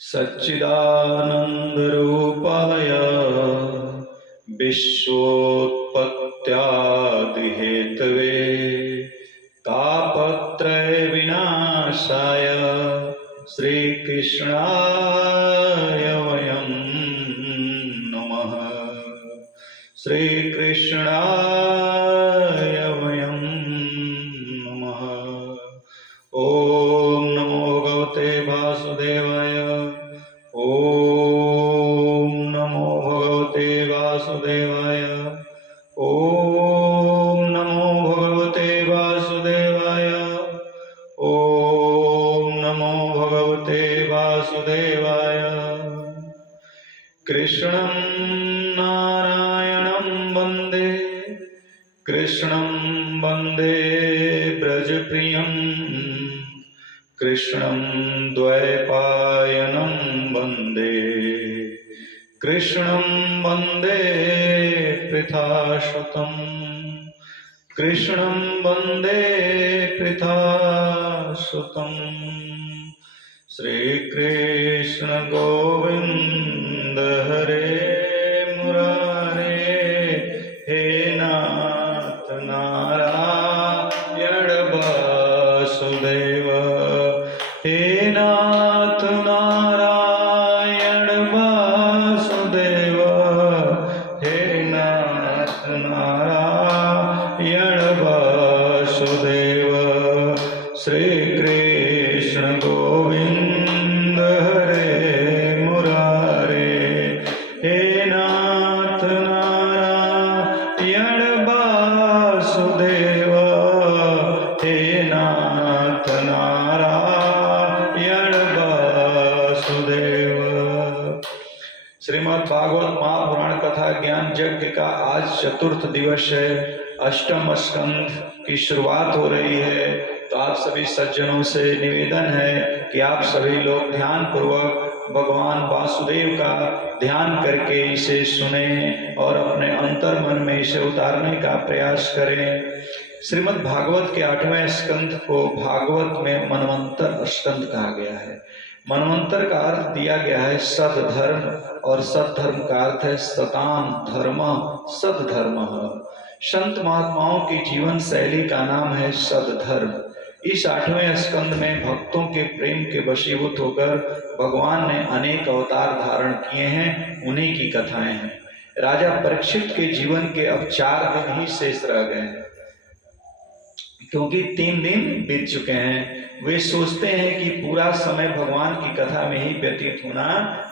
सच्चिदानन्दरूपाय विश्वोत्पत्त्यादिहेतवे तापत्रयविनाशाय श्रीकृष्णाय वयं नमः। श्रीकृष्णाय वयं नमः। ॐ नमो भगवते वासुदेवाय। ॐ नमो भगवते वासुदेवाय। ॐ नमो भगवते वासुदेवाय। ॐ नमो भगवते वासुदेवाय। कृष्णं नारायणं वन्दे, कृष्णं वन्दे ब्रजप्रियं, कृष्णं द्वैपायनं वन्दे, कृष्णं वन्दे पृथासुतं, कृष्णं वन्दे पृथासुतं। श्रीकृष्ण गोविन्द हरे मुरारे, हे नाथ नारायण वासुदेव, हे नाथ नारायण वासुदेव, हे नाथ नारायण वासुदेव। श्री कृष्ण गोविंद हरे मुरारे, हे नाथ नारायण वासुदेव, हे नाथ नारायण वासुदेव। श्रीमद् भागवत महापुराण कथा ज्ञान यज्ञ का आज चतुर्थ दिवस है। अष्टम स्कंध की शुरुआत हो रही है। तो आप सभी सज्जनों से निवेदन है कि आप सभी लोग ध्यान पूर्वक भगवान वासुदेव का ध्यान करके इसे सुने और अपने अंतर मन में इसे उतारने का प्रयास करें। श्रीमद् भागवत के 8वें स्कंध को भागवत में मनवंतर स्कंध कहा गया है। मनवंतर का अर्थ दिया गया है सद्धर्म, और सद्धर्म का अर्थ है सताम धर्म सद्धर्म। संत महात्माओं की जीवन शैली का नाम है सद्धर्म। इस 8वें स्कंद में भक्तों के प्रेम के वशीभूत होकर भगवान ने अनेक अवतार धारण किए हैं, उन्हीं की कथाएं हैं। राजा परीक्षित के जीवन के अब 4 दिन ही शेष रह गए हैं, क्योंकि 3 दिन बीत चुके हैं। वे सोचते हैं कि पूरा समय भगवान की कथा में ही व्यतीत होना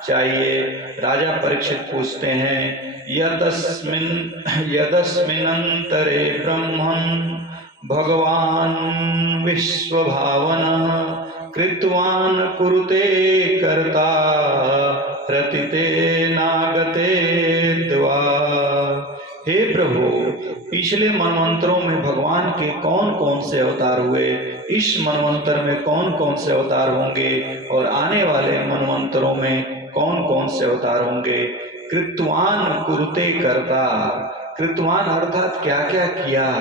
चाहिए। राजा परीक्षित पूछते हैं, यदस्मिन्नन्तरे ब्रह्मन् भगवान विश्वभावना कृतवान् कुरुते कर्ता प्रतिते नागते द्वा। हे प्रभु, पिछले मनवंतरों में भगवान के कौन कौन से अवतार हुए, इस मनवंतर में कौन कौन से अवतार होंगे और आने वाले मनवंतरों में कौन कौन से अवतार होंगे। कृतवान कुरुते कर्ता, कृतवान अर्थात क्या क्या किया,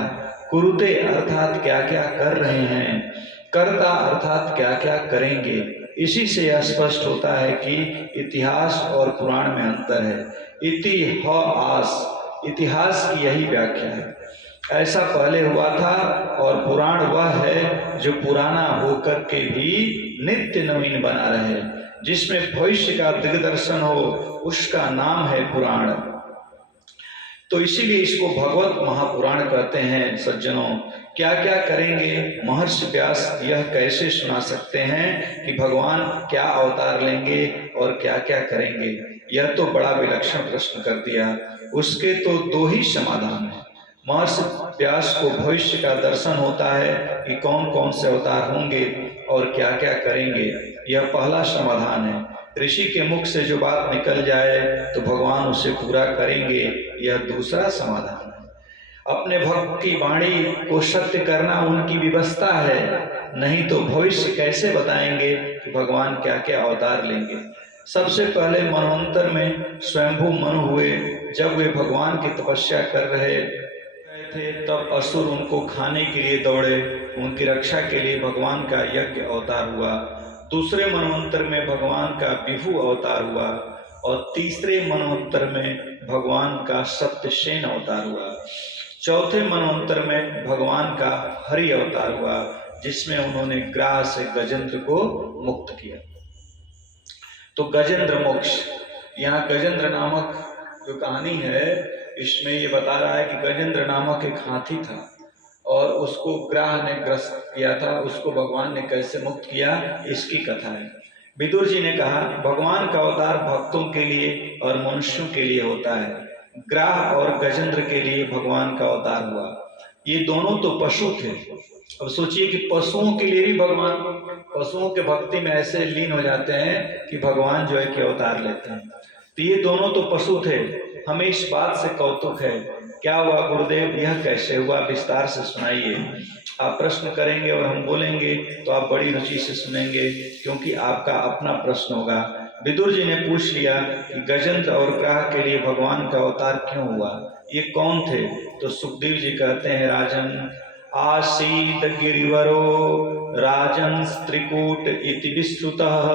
कुरुते अर्थात क्या क्या कर रहे हैं, कर्ता अर्थात क्या क्या करेंगे। इसी से यह स्पष्ट होता है कि इतिहास और पुराण में अंतर है। इतिहास, इतिहास की यही व्याख्या है। ऐसा पहले हुआ था, और पुराण वह है जो पुराना होकर के भी नित्य नवीन बना रहे, जिसमें भविष्य का दिग्दर्शन हो, उसका नाम है पुराण। तो इसीलिए इसको भगवत महापुराण कहते हैं। सज्जनों, क्या क्या करेंगे, महर्षि व्यास यह कैसे सुना सकते हैं कि भगवान क्या अवतार लेंगे और क्या क्या करेंगे। यह तो बड़ा विलक्षण प्रश्न कर दिया। उसके तो 2 ही समाधान हैं। महर्षि व्यास को भविष्य का दर्शन होता है कि कौन कौन से अवतार होंगे और क्या क्या करेंगे, यह पहला समाधान है। ऋषि के मुख से जो बात निकल जाए तो भगवान उसे पूरा करेंगे, यह दूसरा समाधान है। अपने भक्त की वाणी को सत्य करना उनकी व्यवस्था है, नहीं तो भविष्य कैसे बताएंगे कि भगवान क्या क्या अवतार लेंगे। सबसे पहले मनवंतर में स्वयंभू मनु हुए। जब वे भगवान की तपस्या कर रहे थे तब असुर उनको खाने के लिए दौड़े। उनकी रक्षा के लिए भगवान का यज्ञ अवतार हुआ। दूसरे मनवंतर में भगवान का विभु अवतार हुआ और तीसरे मनवंतर में भगवान का सत्यसेन अवतार हुआ। चौथे मनवंतर में भगवान का हरि अवतार हुआ, जिसमें उन्होंने ग्राह से गजेंद्र को मुक्त किया। तो गजेंद्र मोक्ष, यहाँ गजेंद्र नामक जो कहानी है इसमें ये बता रहा है कि गजेंद्र नामक एक हाथी था और उसको ग्राह ने ग्रस्त किया था, उसको भगवान ने कैसे मुक्त किया इसकी कथा है। विदुर जी ने कहा भगवान का अवतार भक्तों के लिए और मनुष्यों के लिए होता है, ग्राह और गजेंद्र के लिए भगवान का अवतार हुआ। ये दोनों तो पशु थे। अब सोचिए कि पशुओं के लिए भी भगवान पशुओं के भक्ति में ऐसे लीन हो जाते हैं कि भगवान जो है कि अवतार लेते हैं। तो ये दोनों तो पशु थे। हमें इस बात से कौतुक है, क्या हुआ गुरुदेव, यह कैसे हुआ, विस्तार से सुनाइए। आप प्रश्न करेंगे और हम बोलेंगे तो आप बड़ी रुचि से सुनेंगे, क्योंकि आपका अपना प्रश्न होगा। विदुर जी ने पूछ लिया कि गजेंद्र और ग्राह के लिए भगवान का अवतार क्यों हुआ, ये कौन थे? तो सुखदेव जी कहते हैं राजन आसीत गिरिवरो राजन त्रिकूट इति विश्रुतः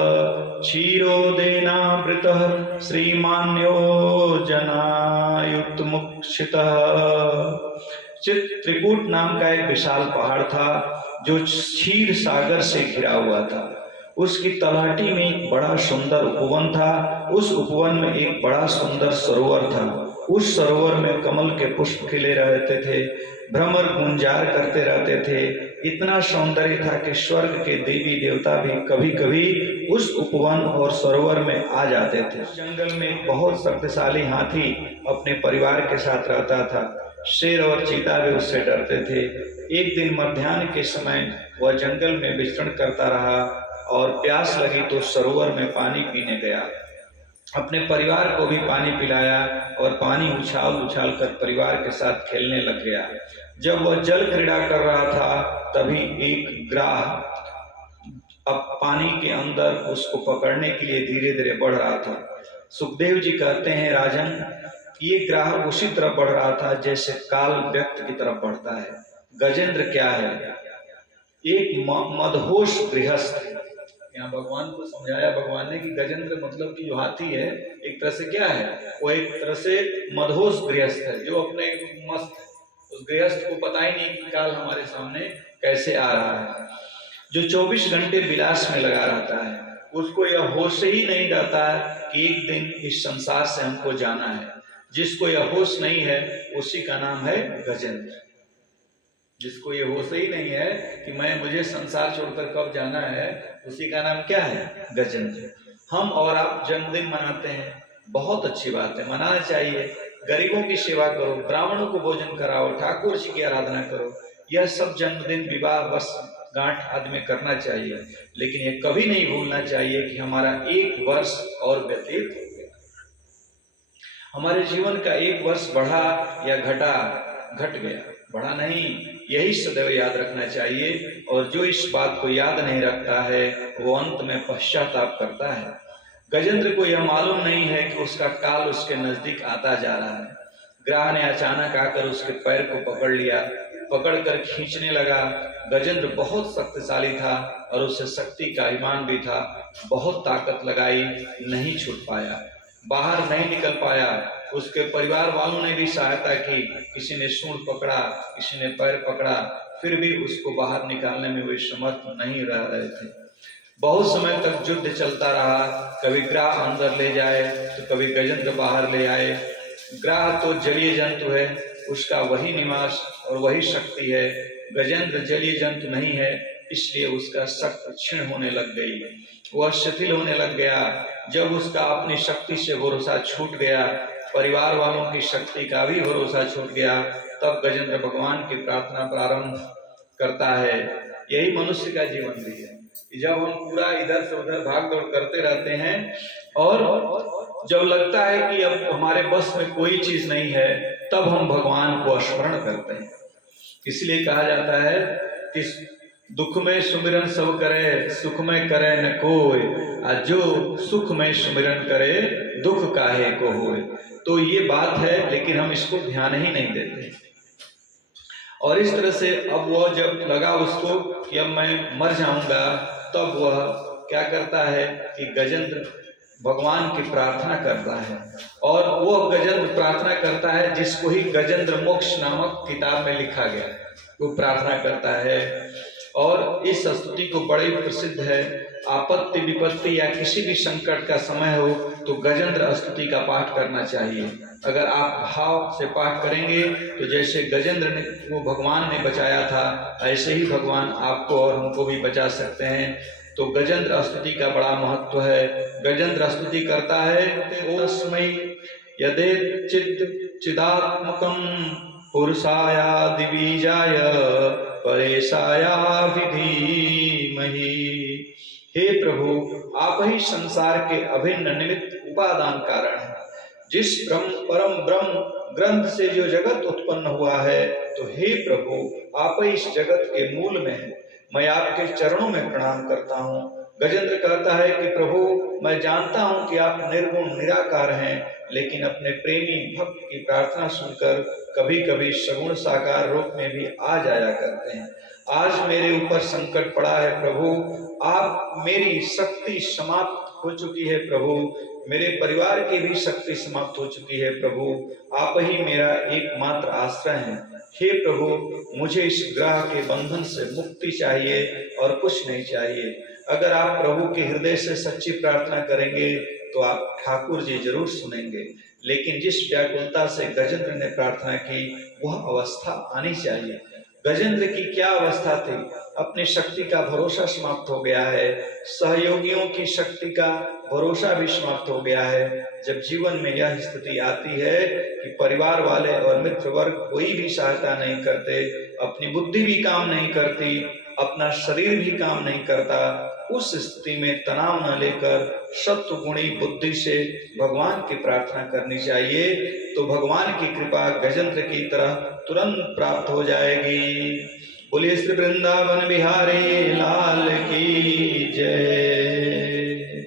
क्षीरोदेनावृतः श्रीमान्यो जनायुतमुक्षितः। त्रिकूट नाम का एक विशाल पहाड़ था जो क्षीर सागर से घिरा हुआ था। उसकी तलहटी में एक बड़ा सुंदर उपवन था। उस उपवन में एक बड़ा सुंदर सरोवर था। उस सरोवर में कमल के पुष्प खिले रहते थे, भ्रमर गुंजार करते रहते थे। इतना सौंदर्य था कि स्वर्ग के देवी देवता भी कभी कभी उस उपवन और सरोवर में आ जाते थे। जंगल में एक बहुत शक्तिशाली हाथी अपने परिवार के साथ रहता था। शेर और चीता भी उससे डरते थे। एक दिन मध्याह्न के समय वह जंगल में विचरण करता रहा और प्यास लगी तो सरोवर में पानी पीने गया। अपने परिवार को भी पानी पिलाया और पानी उछाल उछाल कर परिवार के साथ खेलने लग गया। जब वह जल क्रीड़ा कर रहा था तभी एक ग्राह अब पानी के अंदर उसको पकड़ने के लिए धीरे धीरे बढ़ रहा था। सुखदेव जी कहते हैं राजन, ये ग्राह उसी तरह बढ़ रहा था जैसे काल व्यक्ति की तरफ बढ़ता है। गजेंद्र क्या है? एक मदहोश गृहस्थ। यहाँ भगवान को समझाया भगवान ने कि गजेंद्र मतलब कि जो हाथी है एक तरह से क्या है, वो एक तरह से मदहोश गृहस्थ है जो अपने मस्त, उस गृहस्थ को पता ही नहीं कि काल हमारे सामने कैसे आ रहा है। जो 24 घंटे विलास में लगा रहता है, उसको यह होश ही नहीं रहता है कि एक दिन इस संसार से हमको जाना है। जिसको यह होश नहीं है उसी का नाम है गजेंद्र। जिसको ये होश ही नहीं है कि मुझे संसार छोड़कर कब जाना है, उसी का नाम क्या है? गजेंद्र। हम और आप जन्मदिन मनाते हैं, बहुत अच्छी बात है, मनाना चाहिए। गरीबों की सेवा करो, ब्राह्मणों को भोजन कराओ, ठाकुर जी की आराधना करो, यह सब जन्मदिन विवाह वर्ष गांठ आदि में करना चाहिए। लेकिन ये कभी नहीं भूलना चाहिए कि हमारा एक वर्ष और व्यतीत हो गया। हमारे जीवन का एक वर्ष बढ़ा या घटा, घट गया, बढ़ा नहीं, यही सदैव याद रखना चाहिए। और जो इस बात को याद नहीं रखता है वो अंत में पश्चाताप करता है। गजेंद्र को यह मालूम नहीं है कि उसका काल उसके नजदीक आता जा रहा है। ग्राह ने अचानक आकर उसके पैर को पकड़ लिया, पकड़कर खींचने लगा। गजेंद्र बहुत शक्तिशाली था और उसे शक्ति का अभिमान भी था। बहुत ताकत लगाई, नहीं छूट पाया, बाहर नहीं निकल पाया। उसके परिवार वालों ने भी सहायता की, किसी ने सूंड पकड़ा, किसी ने पैर पकड़ा, फिर भी उसको बाहर निकालने में वे समर्थ नहीं रह रहे थे। बहुत समय तक युद्ध चलता रहा, कभी ग्राह अंदर ले जाए तो कभी गजेंद्र बाहर ले आए। ग्राह तो जलीय जंतु है, उसका वही निवास और वही शक्ति है। गजेंद्र जलीय जंतु नहीं है, इसलिए उसका शक्ति क्षीण होने लग गई, वह शिथिल होने लग गया। जब उसका अपनी शक्ति से भरोसा छूट गया, परिवार वालों की शक्ति का भी भरोसा छूट गया, तब गजेंद्र भगवान की प्रार्थना प्रारंभ करता है। यही मनुष्य का जीवन भी है। जब हम पूरा इधर से उधर भाग दौड़ करते रहते हैं और जब लगता है कि अब हमारे बस में कोई चीज नहीं है, तब हम भगवान को स्मरण करते हैं। इसलिए कहा जाता है कि दुख में सुमिरन सब करे, सुख में करे न कोई, और जो सुख में सुमिरन करे दुख काहे को होए। तो ये बात है, लेकिन हम इसको ध्यान ही नहीं देते। और इस तरह से अब वह जब लगा उसको कि अब मैं मर जाऊंगा, तब वह क्या करता है कि गजेंद्र भगवान की प्रार्थना करता है, और वो गजेंद्र प्रार्थना करता है जिसको ही गजेंद्र मोक्ष नामक किताब में लिखा गया है, वो प्रार्थना करता है। और इस स्तुति को बड़ी प्रसिद्ध है। आपत्ति विपत्ति या किसी भी संकट का समय हो तो गजेंद्र स्तुति का पाठ करना चाहिए। अगर आप भाव से पाठ करेंगे तो जैसे गजेंद्र ने वो भगवान ने बचाया था, ऐसे ही भगवान आपको और हमको भी बचा सकते हैं। तो गजेंद्र स्तुति का बड़ा महत्व है। गजेंद्र स्तुति करता है तस्मै यदेत चित् चिदात्मकं पुरुषाया दिवीजाय परेशाया विधीमहि। हे प्रभु, आप ही संसार के अभिन्न निमित्त उपादान कारण है। जिस परम ब्रह्म ग्रंथ से जो जगत उत्पन्न हुआ है, तो हे प्रभु, आप ही इस जगत के मूल में है। मैं आपके चरणों में प्रणाम करता हूँ। गजेंद्र कहता है कि प्रभु, मैं जानता हूँ कि आप निर्गुण निराकार हैं, लेकिन अपने प्रेमी भक्त की प्रार्थना सुनकर कभी कभी सगुण साकार रूप में भी आ जाया करते हैं। आज मेरे ऊपर संकट पड़ा है प्रभु, आप मेरी शक्ति समाप्त हो चुकी है प्रभु, मेरे परिवार की भी शक्ति समाप्त हो चुकी है प्रभु, आप ही मेरा एकमात्र आश्रय हैं। हे प्रभु, मुझे इस ग्रह के बंधन से मुक्ति चाहिए और कुछ नहीं चाहिए। अगर आप प्रभु के हृदय से सच्ची प्रार्थना करेंगे तो आप ठाकुर जी जरूर सुनेंगे। लेकिन जिस व्याकुलता से गजेंद्र ने प्रार्थना की, वह अवस्था आनी चाहिए। गजेंद्र की क्या अवस्था थी? अपनी शक्ति का भरोसा समाप्त हो गया है, सहयोगियों की शक्ति का भरोसा भी समाप्त हो गया है। जब जीवन में यह स्थिति आती है कि परिवार वाले और मित्र वर्ग कोई भी सहायता नहीं करते, अपनी बुद्धि भी काम नहीं करती, अपना शरीर भी काम नहीं करता, उस स्थिति में तनाव न लेकर सत्वगुणी बुद्धि से भगवान की प्रार्थना करनी चाहिए। तो भगवान की कृपा गजेंद्र की तरह तुरंत प्राप्त हो जाएगी। बोलिए श्री वृंदावन बिहारी लाल की जय।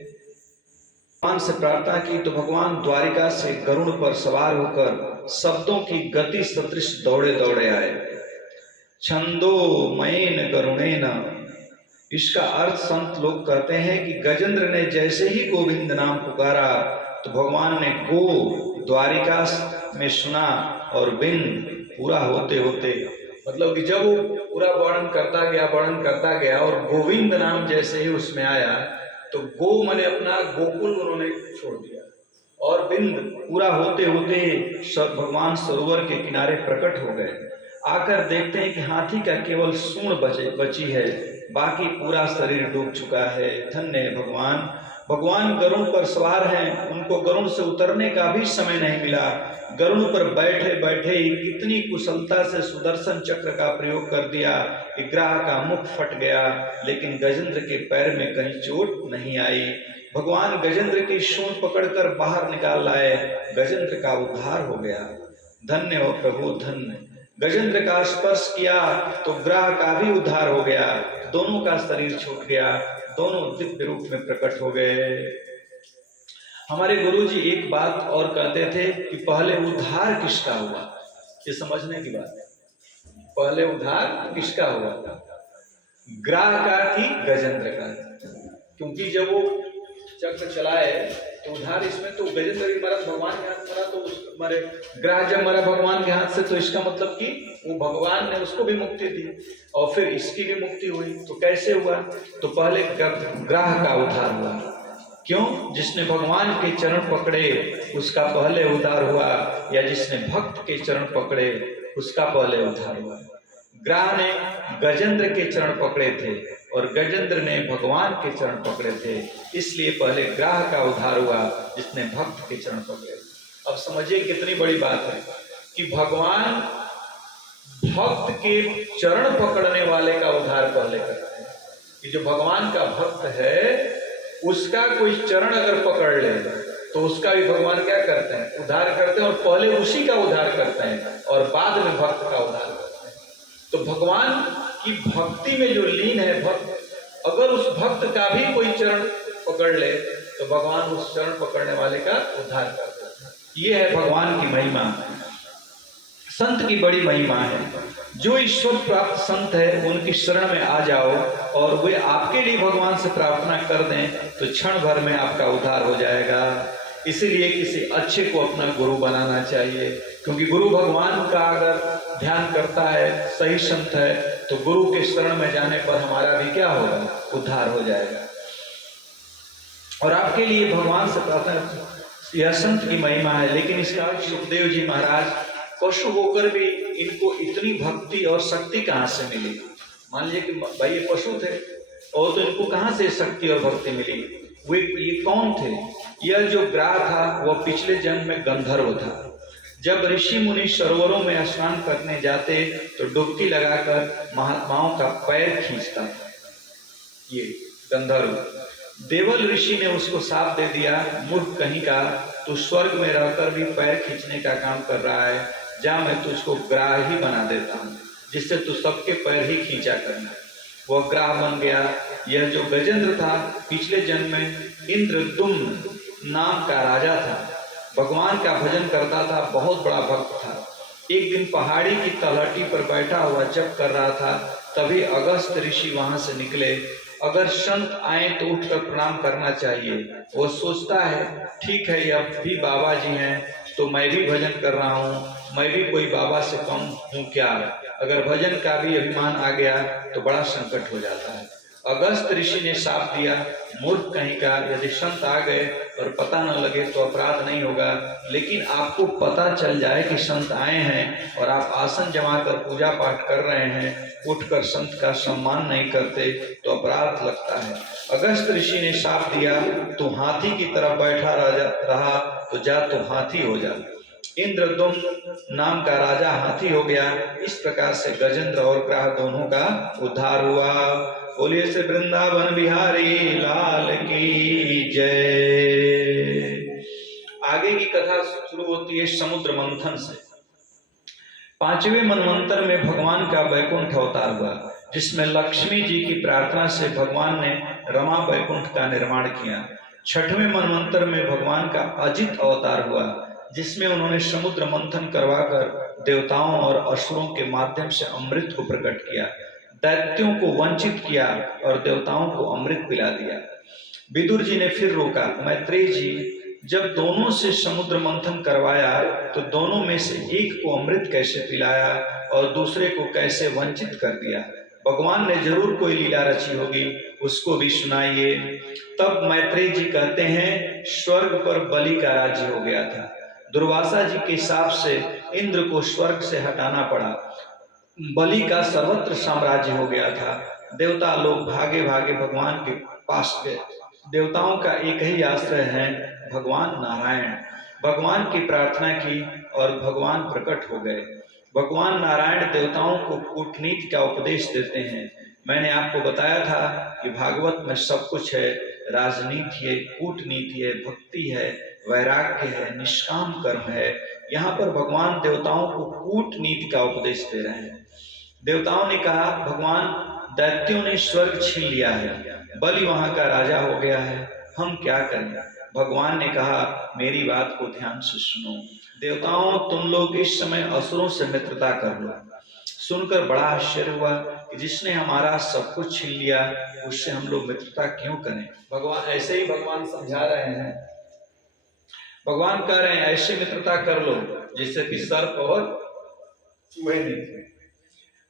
भगवान से प्रार्थना की तो भगवान द्वारिका से गरुड़ पर सवार होकर शब्दों की गति सदृश दौड़े दौड़े आए। छंदो मयेन गरुणेन, इसका अर्थ संत लोग कहते हैं कि गजेंद्र ने जैसे ही गोविंद नाम पुकारा तो भगवान ने गो द्वारिका में सुना, और बिंद पूरा होते होते, मतलब कि जब वो पूरा वर्णन करता गया और गोविंद नाम जैसे ही उसमें आया तो गो माने अपना गोकुल उन्होंने छोड़ दिया, और बिंद पूरा होते होते सब भगवान सरोवर के किनारे प्रकट हो गए। आकर देखते हैं कि हाथी का केवल सूंड बची है, बाकी पूरा शरीर डूब चुका है। धन्य है भगवान। भगवान गरुड़ पर सवार हैं, उनको गरुड़ से उतरने का भी समय नहीं मिला। गरुड़ पर बैठे बैठे ही कितनी कुशलता से सुदर्शन चक्र का प्रयोग कर दिया कि ग्राह का मुख फट गया, लेकिन गजेंद्र के पैर में कहीं चोट नहीं आई। भगवान गजेंद्र की सूंड पकड़कर बाहर निकाल लाए, गजेंद्र का उद्धार हो गया। धन्य हो प्रभु, धन्य। गजेंद्र का स्पर्श किया तो ग्राह का भी उद्धार हो गया, दोनों का शरीर छूट गया, दोनों दिव्य रूप में प्रकट हो गए। हमारे गुरुजी एक बात और कहते थे कि पहले उद्धार किसका हुआ, ये समझने की बात है। पहले उद्धार किसका हुआ, ग्राह का कि गजेंद्र का? क्योंकि जब वो चक्र चलाए तो उद्धार इसमें तो गजेंद्र भी मरा, भगवान के हाथ मरा, तो मरे। ग्राह जब मरा भगवान के हाथ से तो इसका मतलब कि वो भगवान ने उसको भी मुक्ति दी और फिर इसकी भी मुक्ति हुई। तो कैसे हुआ? तो पहले ग्राह का उद्धार हुआ। क्यों? जिसने भगवान के चरण पकड़े उसका पहले उद्धार हुआ, या जिसने भक्त के चरण पकड़े उसका पहले उद्धार हुआ। ग्राह ने गजेंद्र के चरण पकड़े थे और गजेंद्र ने भगवान के चरण पकड़े थे, इसलिए पहले ग्राह का उद्धार हुआ जिसने भक्त के चरण पकड़े। अब समझिए कितनी बड़ी बात है कि भगवान भक्त के चरण पकड़ने वाले का उद्धार पहले करते हैं। कि जो भगवान का भक्त है उसका कोई चरण अगर पकड़ ले तो उसका भी भगवान क्या करते हैं, उद्धार करते हैं, और पहले उसी का उद्धार करते हैं और बाद में भक्त का उद्धार करते हैं। तो भगवान की भक्ति में जो लीन है भक्त, अगर उस भक्त का भी कोई चरण पकड़ ले तो भगवान उस चरण पकड़ने वाले का उद्धार करते हैं। ये है भगवान की महिमा, संत की बड़ी महिमा है। जो ईश्वर प्राप्त संत है उनकी शरण में आ जाओ और वे आपके लिए भगवान से प्रार्थना कर दें तो क्षण भर में आपका उद्धार हो जाएगा। इसीलिए किसी अच्छे को अपना गुरु बनाना चाहिए, क्योंकि गुरु भगवान का अगर ध्यान करता है, सही संत है, तो गुरु के शरण में जाने पर हमारा भी क्या होगा, उद्धार हो जाएगा। और आपके लिए भगवान से प्रार्थना, यह संत की महिमा है। लेकिन इसका सुखदेव जी महाराज पशु होकर भी इनको इतनी भक्ति और शक्ति कहाँ से मिली? मान लीजिए कि भाई ये पशु थे और तो इनको कहाँ से शक्ति और भक्ति मिली? वे ये कौन थे? यह जो ग्राह था वह पिछले जन्म में गंधर्व था। जब ऋषि मुनि सरोवरों में स्नान करने जाते तो डुबकी लगाकर महात्माओं का पैर खींचता था ये गंधर्व। देवल ऋषि ने उसको साप दे दिया, मूर्ख कहीं का, तू स्वर्ग में रहकर भी पैर खींचने का काम कर रहा है, जा मैं तुझको ग्राह ही बना देता हूँ, जिससे तू सबके पैर ही खींचा करना। वह ग्राह बन गया। यह जो गजेंद्र था पिछले जन्म में इंद्रदुम्न नाम का राजा था, भगवान का भजन करता था, बहुत बड़ा भक्त था। एक दिन पहाड़ी की तलहटी पर बैठा हुआ जप कर रहा था, तभी अगस्त ऋषि वहां से निकले। अगर संत आए तो उठकर प्रणाम करना चाहिए। वो सोचता है ठीक है, अब भी बाबा जी हैं तो मैं भी भजन कर रहा हूँ, मैं भी कोई बाबा से कम हूँ क्या? अगर भजन का भी अभिमान आ गया तो बड़ा संकट हो जाता है। अगस्त ऋषि ने शाप दिया, मूर्ख कहीं का, यदि संत आ गए और पता न लगे तो अपराध नहीं होगा, लेकिन आपको पता चल जाए कि संत आए हैं और आप आसन जमा कर पूजा पाठ कर रहे हैं, उठकर संत का सम्मान नहीं करते तो अपराध लगता है। अगस्त ऋषि ने शाप दिया, तू हाथी की तरह बैठा रहा तो जा तू हाथी हो जा। इंद्रदुम्न नाम का राजा हाथी हो गया। इस प्रकार से गजेंद्र और ग्राह दोनों का उद्धार हुआ। बोलिए से वृंदावन बिहारी लाल की जय। आगे की कथा शुरू होती है समुद्र मंथन से। 5वें मनवंतर में भगवान का वैकुंठ अवतार हुआ, जिसमें लक्ष्मी जी की प्रार्थना से भगवान ने रमा वैकुंठ का निर्माण किया। 6वें मनवंतर में भगवान का अजित अवतार हुआ, जिसमें उन्होंने समुद्र मंथन करवाकर देवताओं और असुरों के माध्यम से अमृत को प्रकट किया, दैत्यों को वंचित किया और देवताओं को अमृत पिला दिया। विदुर जी ने फिर रोका, मैत्रेय जी जब दोनों से समुद्र मंथन करवाया तो दोनों में से एक को अमृत कैसे पिलाया और दूसरे को कैसे वंचित कर दिया? भगवान ने जरूर कोई लीला रची होगी, उसको भी सुनाइए। तब मैत्रेय जी कहते हैं, स्वर्ग पर बलि का राज्य हो गया था। दुर्वासा जी के हिसाब से इंद्र को स्वर्ग से हटाना पड़ा, बलि का सर्वत्र साम्राज्य हो गया था। देवता लोग भागे भागे भगवान के पास गए। देवताओं का एक ही आश्रय है, भगवान नारायण। भगवान की प्रार्थना की और भगवान प्रकट हो गए। भगवान नारायण देवताओं को कूटनीति का उपदेश देते हैं। मैंने आपको बताया था कि भागवत में सब कुछ है, राजनीति है, कूटनीति है, भक्ति है, वैराग्य है, निष्काम कर्म है। यहाँ पर भगवान देवताओं को कूटनीति का उपदेश दे रहे हैं। देवताओं ने कहा, भगवान दैत्यों ने स्वर्ग छीन लिया है, बलि वहां का राजा हो गया है, हम क्या करें? भगवान ने कहा, मेरी बात को ध्यान से सुनो। देवताओं, तुम लोग इस समय असुरों से मित्रता कर लो। सुनकर बड़ा आश्चर्य हुआ कि जिसने हमारा सब कुछ छीन लिया उससे हम लोग मित्रता क्यों करें? भगवान ऐसे ही भगवान समझा रहे हैं। भगवान कह रहे हैं ऐसे मित्रता कर लो जैसे कि सर्प और चूहे नहीं थे।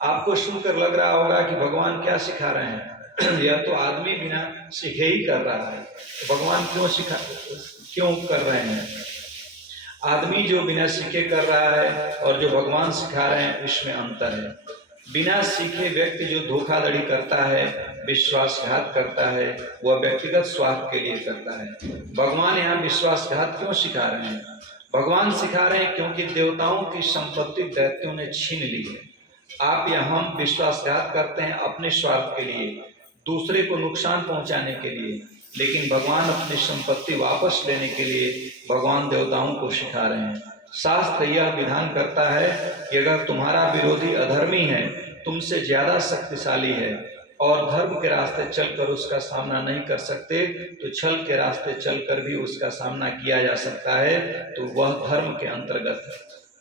आपको सुनकर लग रहा होगा कि भगवान क्या सिखा रहे हैं? यह तो आदमी बिना सीखे ही कर रहा है, तो भगवान क्यों कर रहे हैं? आदमी जो बिना सीखे कर रहा है और जो भगवान सिखा रहे हैं इसमें अंतर है। बिना सीखे व्यक्ति जो धोखाधड़ी करता है, विश्वासघात करता है, वह व्यक्तिगत स्वार्थ के लिए करता है। भगवान यहाँ विश्वासघात क्यों सिखा रहे हैं? भगवान सिखा रहे हैं क्योंकि देवताओं की संपत्ति दैत्यों ने छीन ली है। आप या हम विश्वासघात करते हैं अपने स्वार्थ के लिए, दूसरे को नुकसान पहुंचाने के लिए, लेकिन भगवान अपनी संपत्ति वापस लेने के लिए भगवान देवताओं को सिखा रहे हैं। शास्त्र यह विधान करता है कि अगर तुम्हारा विरोधी अधर्मी है, तुमसे ज्यादा शक्तिशाली है और धर्म के रास्ते चलकर उसका सामना नहीं कर सकते, तो छल के रास्ते चलकर भी उसका सामना किया जा सकता है, तो वह धर्म के अंतर्गत है।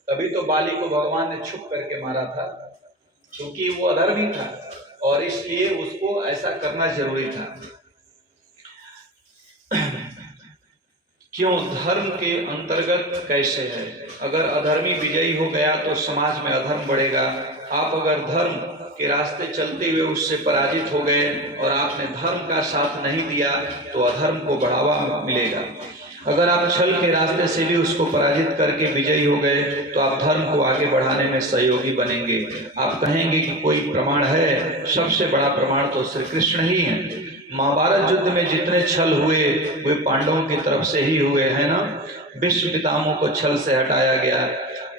तभी तो बाली को भगवान ने छुप करके मारा था। क्योंकि वो अधर्मी था और इसलिए उसको ऐसा करना जरूरी था। क्यों? धर्म के अंतर्गत कैसे है? अगर अधर्मी विजयी हो गया तो समाज में अधर्म बढ़ेगा। आप अगर धर्म के रास्ते चलते हुए उससे पराजित हो गए और आपने धर्म का साथ नहीं दिया तो अधर्म को बढ़ावा मिलेगा। अगर आप छल के रास्ते से भी उसको पराजित करके विजयी हो गए तो आप धर्म को आगे बढ़ाने में सहयोगी बनेंगे। आप कहेंगे कि कोई प्रमाण है? सबसे बड़ा प्रमाण तो श्री कृष्ण ही है। महाभारत युद्ध में जितने छल हुए वे पांडवों की तरफ से ही हुए, है ना। भीष्म पितामह को छल से हटाया गया,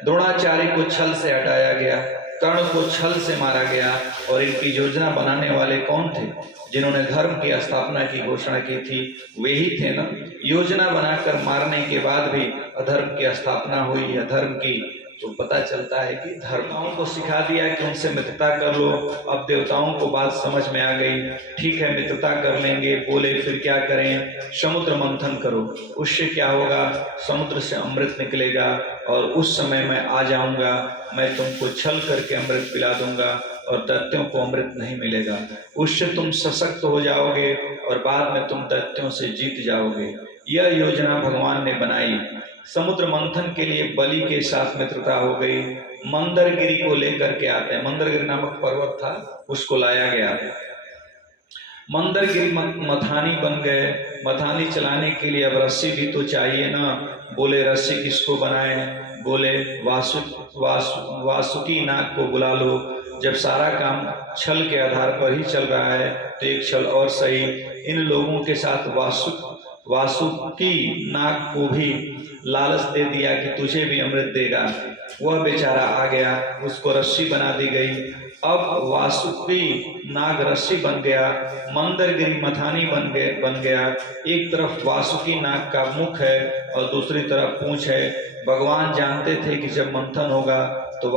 द्रोणाचार्य को छल से हटाया गया, कर्ण को छल से मारा गया। और इनकी योजना बनाने वाले कौन थे? जिन्होंने धर्म की स्थापना की घोषणा की थी वे ही थे ना। योजना बनाकर मारने के बाद भी अधर्म की स्थापना हुई, अधर्म की, तो पता चलता है कि धर्मों को सिखा दिया कि उनसे मित्रता कर लो। अब देवताओं को बात समझ में आ गई, ठीक है मित्रता कर लेंगे। बोले फिर क्या करें? समुद्र मंथन करो, उससे क्या होगा? समुद्र से अमृत निकलेगा और उस समय मैं आ जाऊंगा, मैं तुमको छल करके अमृत पिला दूंगा और दैत्यों को अमृत नहीं मिलेगा। उससे तुम सशक्त हो जाओगे और बाद में तुम दैत्यों से जीत जाओगे। यह योजना भगवान ने बनाई। समुद्र मंथन के लिए बलि के साथ मित्रता हो गई। मंदरगिरी को लेकर के आते हैं, मंदरगिरी नामक पर्वत था, उसको लाया गया। मंदरगिरी मथानी बन गए। मथानी चलाने के लिए अब रस्सी भी तो चाहिए ना। बोले रस्सी किसको बनाए? बोले वासुकी नाग को बुला लो। जब सारा काम छल के आधार पर ही चल रहा है तो एक छल और सही। इन लोगों के साथ वासुकी नाग को भी लालच दे दिया कि तुझे भी अमृत देगा। वह बेचारा आ गया, उसको रस्सी बना दी गई। अब वासुकी नाग रस्सी बन गया, मंदरगिरी मथानी बन गया। एक तरफ वासुकी नाग का मुख है और दूसरी तरफ पूंछ है। भगवान जानते थे कि जब मंथन होगा तो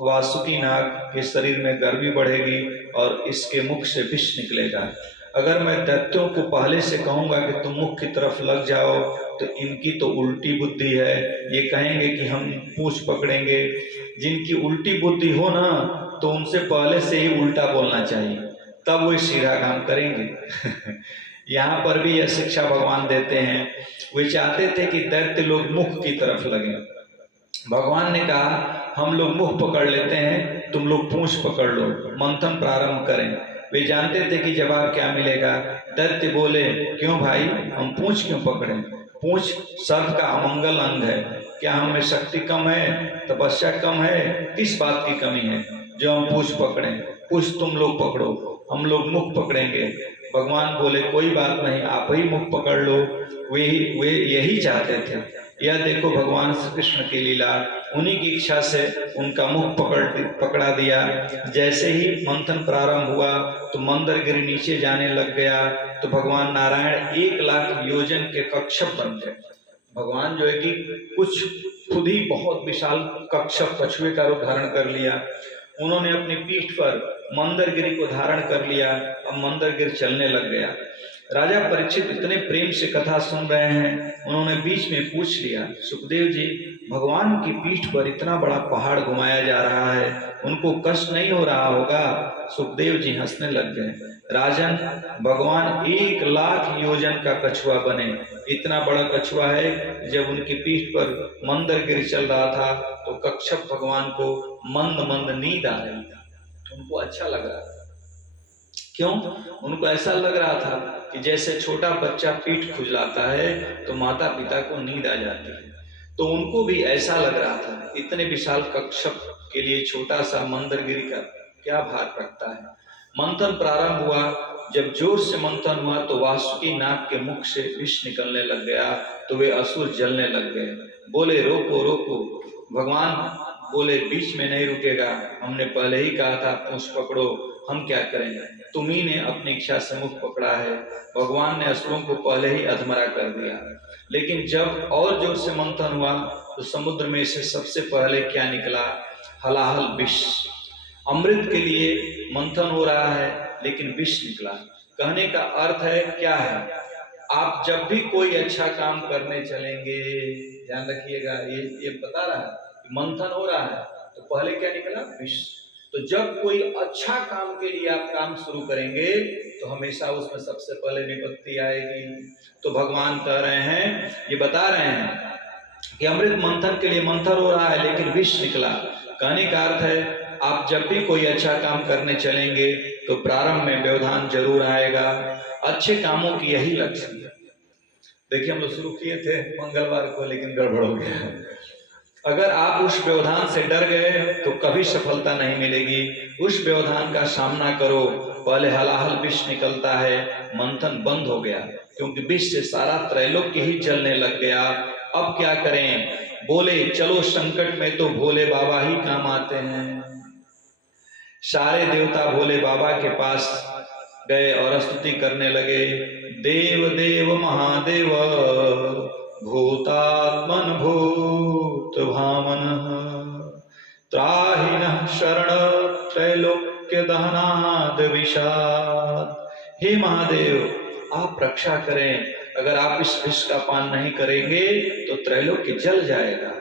वासुकी नाग के शरीर में गर्मी बढ़ेगी और इसके मुख से विष निकलेगा। अगर मैं दैत्यों को पहले से कहूंगा कि तुम मुख की तरफ लग जाओ तो इनकी तो उल्टी बुद्धि है, ये कहेंगे कि हम पूंछ पकड़ेंगे। जिनकी उल्टी बुद्धि हो ना तो उनसे पहले से ही उल्टा बोलना चाहिए, तब वो सीधा काम करेंगे। यहाँ पर भी यह शिक्षा भगवान देते हैं। वे चाहते थे कि दैत्य लोग मुख की तरफ लगे। भगवान ने कहा हम लोग मुख पकड़ लेते हैं, तुम लोग पूंछ पकड़ लो, मंथन प्रारंभ करें। वे जानते थे कि जवाब क्या मिलेगा। दैत्य बोले क्यों भाई, हम पूंछ क्यों पकड़ें? पूंछ सर्प का अमंगल अंग है। क्या हम में शक्ति कम है, तपस्या कम है, किस बात की कमी है जो हम पूंछ पकड़ें? पूंछ तुम लोग पकड़ो, हम लोग मुख पकड़ेंगे। भगवान बोले कोई बात नहीं, आप ही मुख पकड़ लो। वे यही चाहते थे। यह देखो भगवान श्री कृष्ण की लीला, उन्हीं की इच्छा से उनका मुख पकड़ा दिया। जैसे ही मंथन प्रारंभ हुआ तो मंदरगिरी नीचे जाने लग गया तो भगवान नारायण 1,00,000 योजन के कच्छप बन गए। भगवान जो है कि कुछ खुद ही बहुत विशाल कच्छप कछुए का रूप धारण कर लिया। उन्होंने अपनी पीठ पर मंदरगिरी को धारण कर लिया। अब मंदरगिरी चलने लग गया। राजा परीक्षित इतने प्रेम से कथा सुन रहे हैं, उन्होंने बीच में पूछ लिया सुखदेव जी, भगवान की पीठ पर इतना बड़ा पहाड़ घुमाया जा रहा है, उनको कष्ट नहीं हो रहा होगा? सुखदेव जी हंसने लग गए। राजन, भगवान 1,00,000 योजन का कछुआ बने। इतना बड़ा कछुआ है, जब उनकी पीठ पर मंदरगिरी चल रहा था तो कच्छप भगवान को मंद मंद नींद आ रही थी। उनको अच्छा लग रहा था। क्यों? उनको ऐसा लग रहा था कि जैसे छोटा बच्चा पीठ खुजलाता है तो माता पिता को नींद आ जाती है, तो उनको भी ऐसा लग रहा था। इतने विशाल कच्छप के लिए छोटा सा मंदरगिरी का क्या भार रखता है। मंथन प्रारंभ हुआ। जब जोर से मंथन हुआ तो वासुकी नाग के मुख से विष निकलने लग गया तो वे असुर जलने लग गए। बोले रोको रोको। भगवान बोले बीच में नहीं रुकेगा, हमने पहले ही कहा था पूंछ पकड़ो, हम क्या करें? तुम्ही ने अपनी इच्छा से मुख पकड़ा है। भगवान ने असुरों को पहले ही अधमरा कर दिया। लेकिन जब और जोर से मंथन हुआ तो समुद्र में से सबसे पहले क्या निकला? हलाहल विष। अमृत के लिए मंथन हो रहा है लेकिन विष निकला। कहने का अर्थ है क्या है? आप जब भी कोई अच्छा काम करने चलेंगे, ध्यान रखिएगा, ये बता रहा है कि मंथन हो रहा है तो पहले क्या निकला? विष। तो जब कोई अच्छा काम के लिए आप काम शुरू करेंगे तो हमेशा उसमें सबसे पहले विपत्ति आएगी। तो भगवान कह रहे हैं, ये बता रहे हैं कि अमृत मंथन के लिए मंथन हो रहा है लेकिन विष निकला। कहने का अर्थ है आप जब भी कोई अच्छा काम करने चलेंगे तो प्रारंभ में व्यवधान जरूर आएगा। अच्छे कामों की यही लक्ष्य है। देखिए हम लोग शुरू किए थे मंगलवार को, लेकिन गड़बड़ हो गया। अगर आप उस व्यवधान से डर गए तो कभी सफलता नहीं मिलेगी। उस व्यवधान का सामना करो। पहले हलाहल विष निकलता है, मंथन बंद हो गया क्योंकि विष से सारा त्रैलोक्य ही जलने लग गया। अब क्या करें? बोले चलो संकट में तो भोले बाबा ही काम आते हैं। सारे देवता भोले बाबा के पास गए और स्तुति करने लगे। देव देव महादेव भूतात्मन भूत भावन त्राहि नः शरण त्रैलोक्य दहनाद विषाद। हे महादेव आप रक्षा करें। अगर आप इस विष का पान नहीं करेंगे तो त्रैलोक्य जल जाएगा।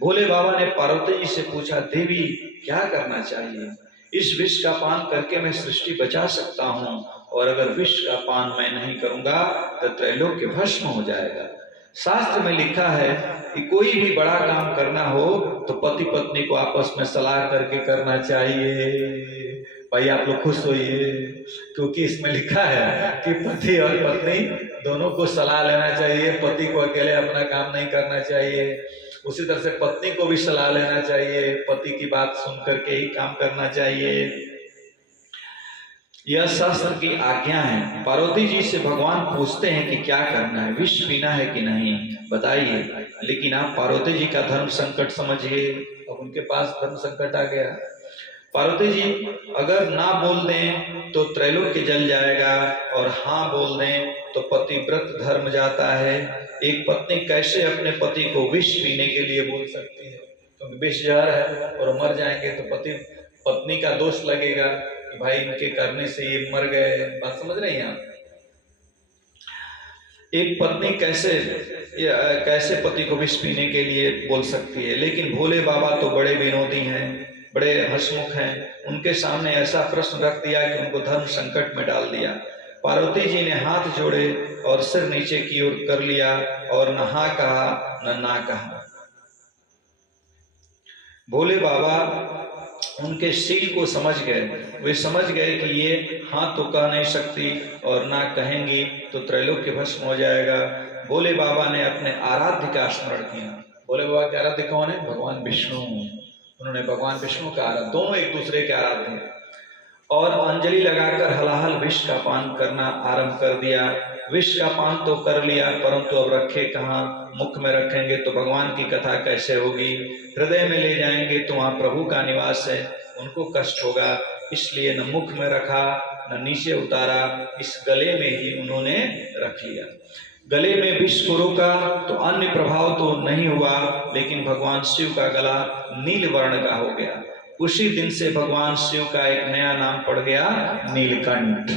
भोले बाबा ने पार्वती जी से पूछा, देवी क्या करना चाहिए? इस विष का पान करके मैं सृष्टि बचा सकता हूँ, और अगर विष का पान मैं नहीं करूंगा तो त्रैलोक्य भस्म हो जाएगा। शास्त्र में लिखा है कि कोई भी बड़ा काम करना हो तो पति पत्नी को आपस में सलाह करके करना चाहिए। भाई आप लोग खुश होइए, क्योंकि इसमें लिखा है कि पति और पत्नी दोनों को सलाह लेना चाहिए। पति को अकेले अपना काम नहीं करना चाहिए, उसी तरह से पत्नी को भी सलाह लेना चाहिए। पति की बात सुन करके ही काम करना चाहिए। यह शास्त्र की आज्ञा है। पार्वती जी से भगवान पूछते हैं कि क्या करना है, विष पीना है कि नहीं, बताइए। लेकिन आप पार्वती जी का धर्म संकट समझिए। अब उनके पास धर्म संकट आ गया। पार्वती जी अगर ना बोल दें तो त्रैलोक्य जल जाएगा, और हाँ बोल दें तो पतिव्रत धर्म जाता है। एक पत्नी कैसे अपने पति को विष पीने के लिए बोल सकती है? क्योंकि विष जहर है और मर जाएंगे तो पत्नी का दोष लगेगा कि भाई इनके करने से ये मर गए। बात समझ रही हैं आप? एक पत्नी कैसे पति को विष पीने के लिए बोल सकती है? लेकिन भोले बाबा तो बड़े विनोदी हैं, बड़े हंसमुख हैं। उनके सामने ऐसा प्रश्न रख दिया कि उनको धर्म संकट में डाल दिया। पार्वती जी ने हाथ जोड़े और सिर नीचे की ओर कर लिया, और न हाँ कहा न ना कहा। भोले बाबा उनके शील को समझ गए। वे समझ गए कि ये हाँ तो कह नहीं सकती और ना कहेंगी तो त्रैलोक्य भस्म हो जाएगा। भोले बाबा ने अपने आराध्य का स्मरण किया। भोले बाबा के आराध्य कौन है? भगवान विष्णु। उन्होंने भगवान विष्णु का आराध्य, दोनों एक दूसरे के आराध्य हैं, और अंजलि लगाकर हलाहल विष का पान करना आरंभ कर दिया। विष का पान तो कर लिया, परंतु अब रखे कहाँ? मुख में रखेंगे तो भगवान की कथा कैसे होगी? हृदय में ले जाएंगे तो वहाँ प्रभु का निवास है, उनको कष्ट होगा। इसलिए न मुख में रखा न नीचे उतारा, इस गले में ही उन्होंने रख लिया। गले में विष को रोका तो अन्य प्रभाव तो नहीं हुआ, लेकिन भगवान शिव का गला नील वर्ण का हो गया। उसी दिन से भगवान शिव का एक नया नाम पड़ गया, नीलकंठ।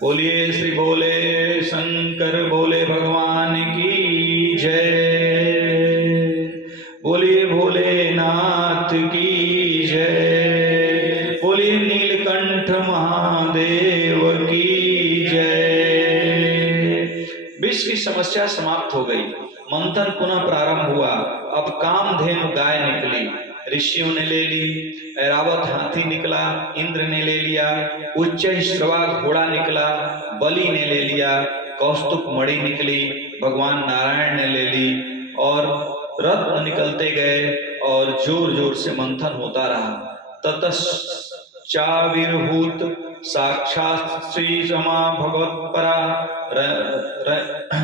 बोलिए श्री बोले शंकर बोले भगवान की जय। बोलिए भोलेनाथ की जय। बोलिए नीलकंठ महादेव की जय। विष की समस्या समाप्त हो गई। मंथन पुनः प्रारंभ हुआ। अब कामधेनु गाय निकली, ऋषियों ने ले ली। ऐरावत हाथी निकला, इंद्र ने ले लिया। उच्च श्रवा घोड़ा निकला, बलि ने ले लिया। कौस्तुभ मणि निकली, भगवान नारायण ने ले ली। और रत्न निकलते गए और जोर जोर से मंथन होता रहा। ततश्चाविर्भूत साक्षात् श्री रमा भगवत्परा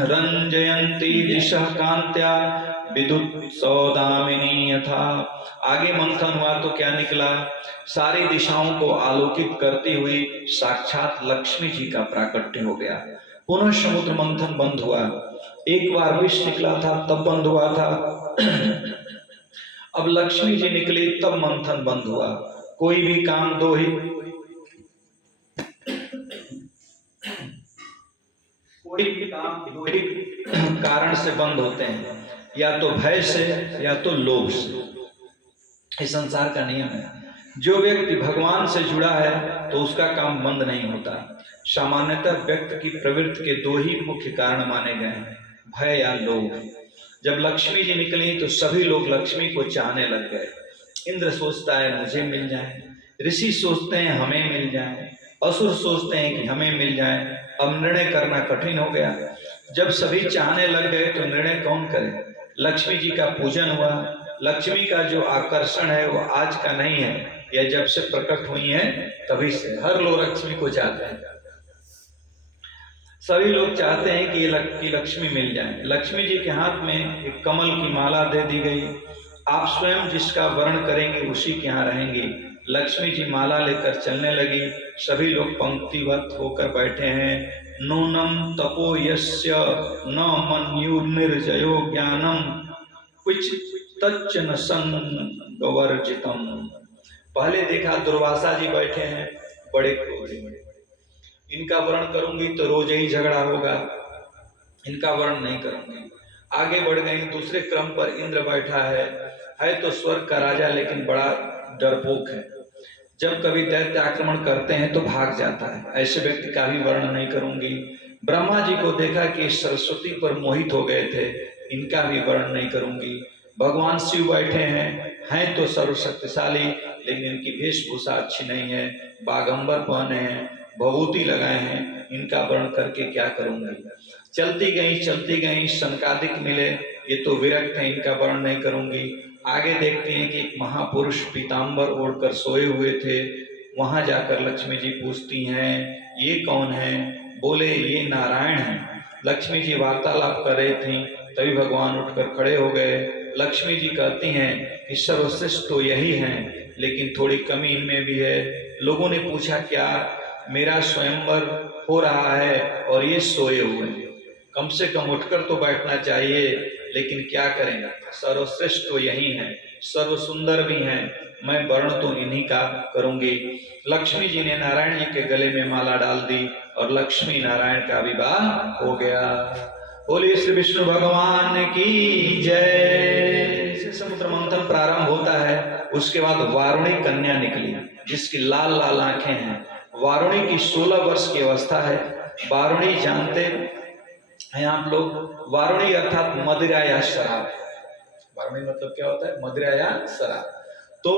रंजयंती दिशा कांत्या विद्युत सौदामिनी यथा। आगे मंथन हुआ तो क्या निकला? सारी दिशाओं को आलोकित करती हुई साक्षात लक्ष्मी जी का प्राकट्य हो गया। पुनः समुद्र मंथन बंद हुआ। एक बार विष निकला था तब बंद हुआ था, अब लक्ष्मी जी निकली तब मंथन बंद हुआ। कोई भी काम दो ही कारण से बंद होते हैं, या तो भय से या तो लोभ से। इस संसार का नियम है। जो व्यक्ति भगवान से जुड़ा है तो उसका काम बंद नहीं होता। सामान्यतः व्यक्ति की प्रवृत्ति के दो ही मुख्य कारण माने गए हैं, भय या लोभ। जब लक्ष्मी जी निकली तो सभी लोग लक्ष्मी को चाहने लग गए। इंद्र सोचता है मुझे मिल जाए, ऋषि सोचते हैं हमें मिल जाए, असुर सोचते हैं कि हमें मिल जाए। अब निर्णय करना कठिन हो गया। जब सभी चाहने लग गए तो निर्णय कौन करे? लक्ष्मी जी का पूजन हुआ। लक्ष्मी का जो आकर्षण है वो आज का नहीं है, यह जब से प्रकट हुई है तभी से। हर लोग लक्ष्मी को चाहते हैं, सभी लोग चाहते हैं कि लक्ष्मी मिल जाए। लक्ष्मी जी के हाथ में एक कमल की माला दे दी गई। आप स्वयं जिसका वर्ण करेंगे उसी के यहाँ रहेंगे। लक्ष्मी जी माला लेकर चलने लगी। सभी लोग पंक्तिबद्ध होकर बैठे हैं। नूनम तपो यस्य न मन्युर्निर्जयो ज्ञानम कुछ तच्च न संगवर्जितम। पहले देखा दुर्वासा जी बैठे हैं, बड़े क्रोधी। इनका वर्ण करूंगी तो रोज ही झगड़ा होगा, इनका वर्ण नहीं करूंगी। आगे बढ़ गई, दूसरे क्रम पर इंद्र बैठा है तो स्वर्ग का राजा लेकिन बड़ा डरपोक है। जब कभी दैत्य आक्रमण करते हैं तो भाग जाता है, ऐसे व्यक्ति का भी वर्ण नहीं करूंगी। ब्रह्मा जी को देखा कि सरस्वती पर मोहित हो गए थे, इनका भी वर्ण नहीं करूंगी। भगवान शिव बैठे हैं तो सर्वशक्तिशाली, लेकिन इनकी वेशभूषा अच्छी नहीं है, बागंबर पहने हैं, भभूति लगाए हैं, इनका वर्ण करके क्या करूंगी। चलती गई सनकादिक मिले, ये तो विरक्त है, इनका वर्ण नहीं करूंगी। आगे देखते हैं कि एक महापुरुष पीताम्बर ओढ़कर सोए हुए थे। वहां जाकर लक्ष्मी जी पूछती हैं ये कौन है? बोले ये नारायण हैं। लक्ष्मी जी वार्तालाप कर रही थी, तभी भगवान उठकर खड़े हो गए। लक्ष्मी जी कहती हैं कि सर्वश्रेष्ठ तो यही हैं, लेकिन थोड़ी कमी इनमें भी है। लोगों ने पूछा क्या? मेरा स्वयंवर हो रहा है और ये सोए हुए हैं, कम से कम उठकर तो बैठना चाहिए, लेकिन क्या करें, सर्वश्रेष्ठ तो यही है, सर्व सुंदर भी हैं, मैं वर्ण तो इन्हीं का करूंगी। लक्ष्मी जी ने नारायण जी के गले में माला डाल दी और लक्ष्मी नारायण का विवाह हो गया। बोलिए श्री विष्णु भगवान की जय। समुद्र मंथन प्रारंभ होता है, उसके बाद वारुणी कन्या निकली जिसकी लाल लाल आंखें हैं। वारुणी की 16 वर्ष की अवस्था है। वारुणी जानते हैं आप लोग? वारुणी अर्थात मदिरा या शराब। वारुणी मतलब क्या होता है? मदिरा या शराब। तो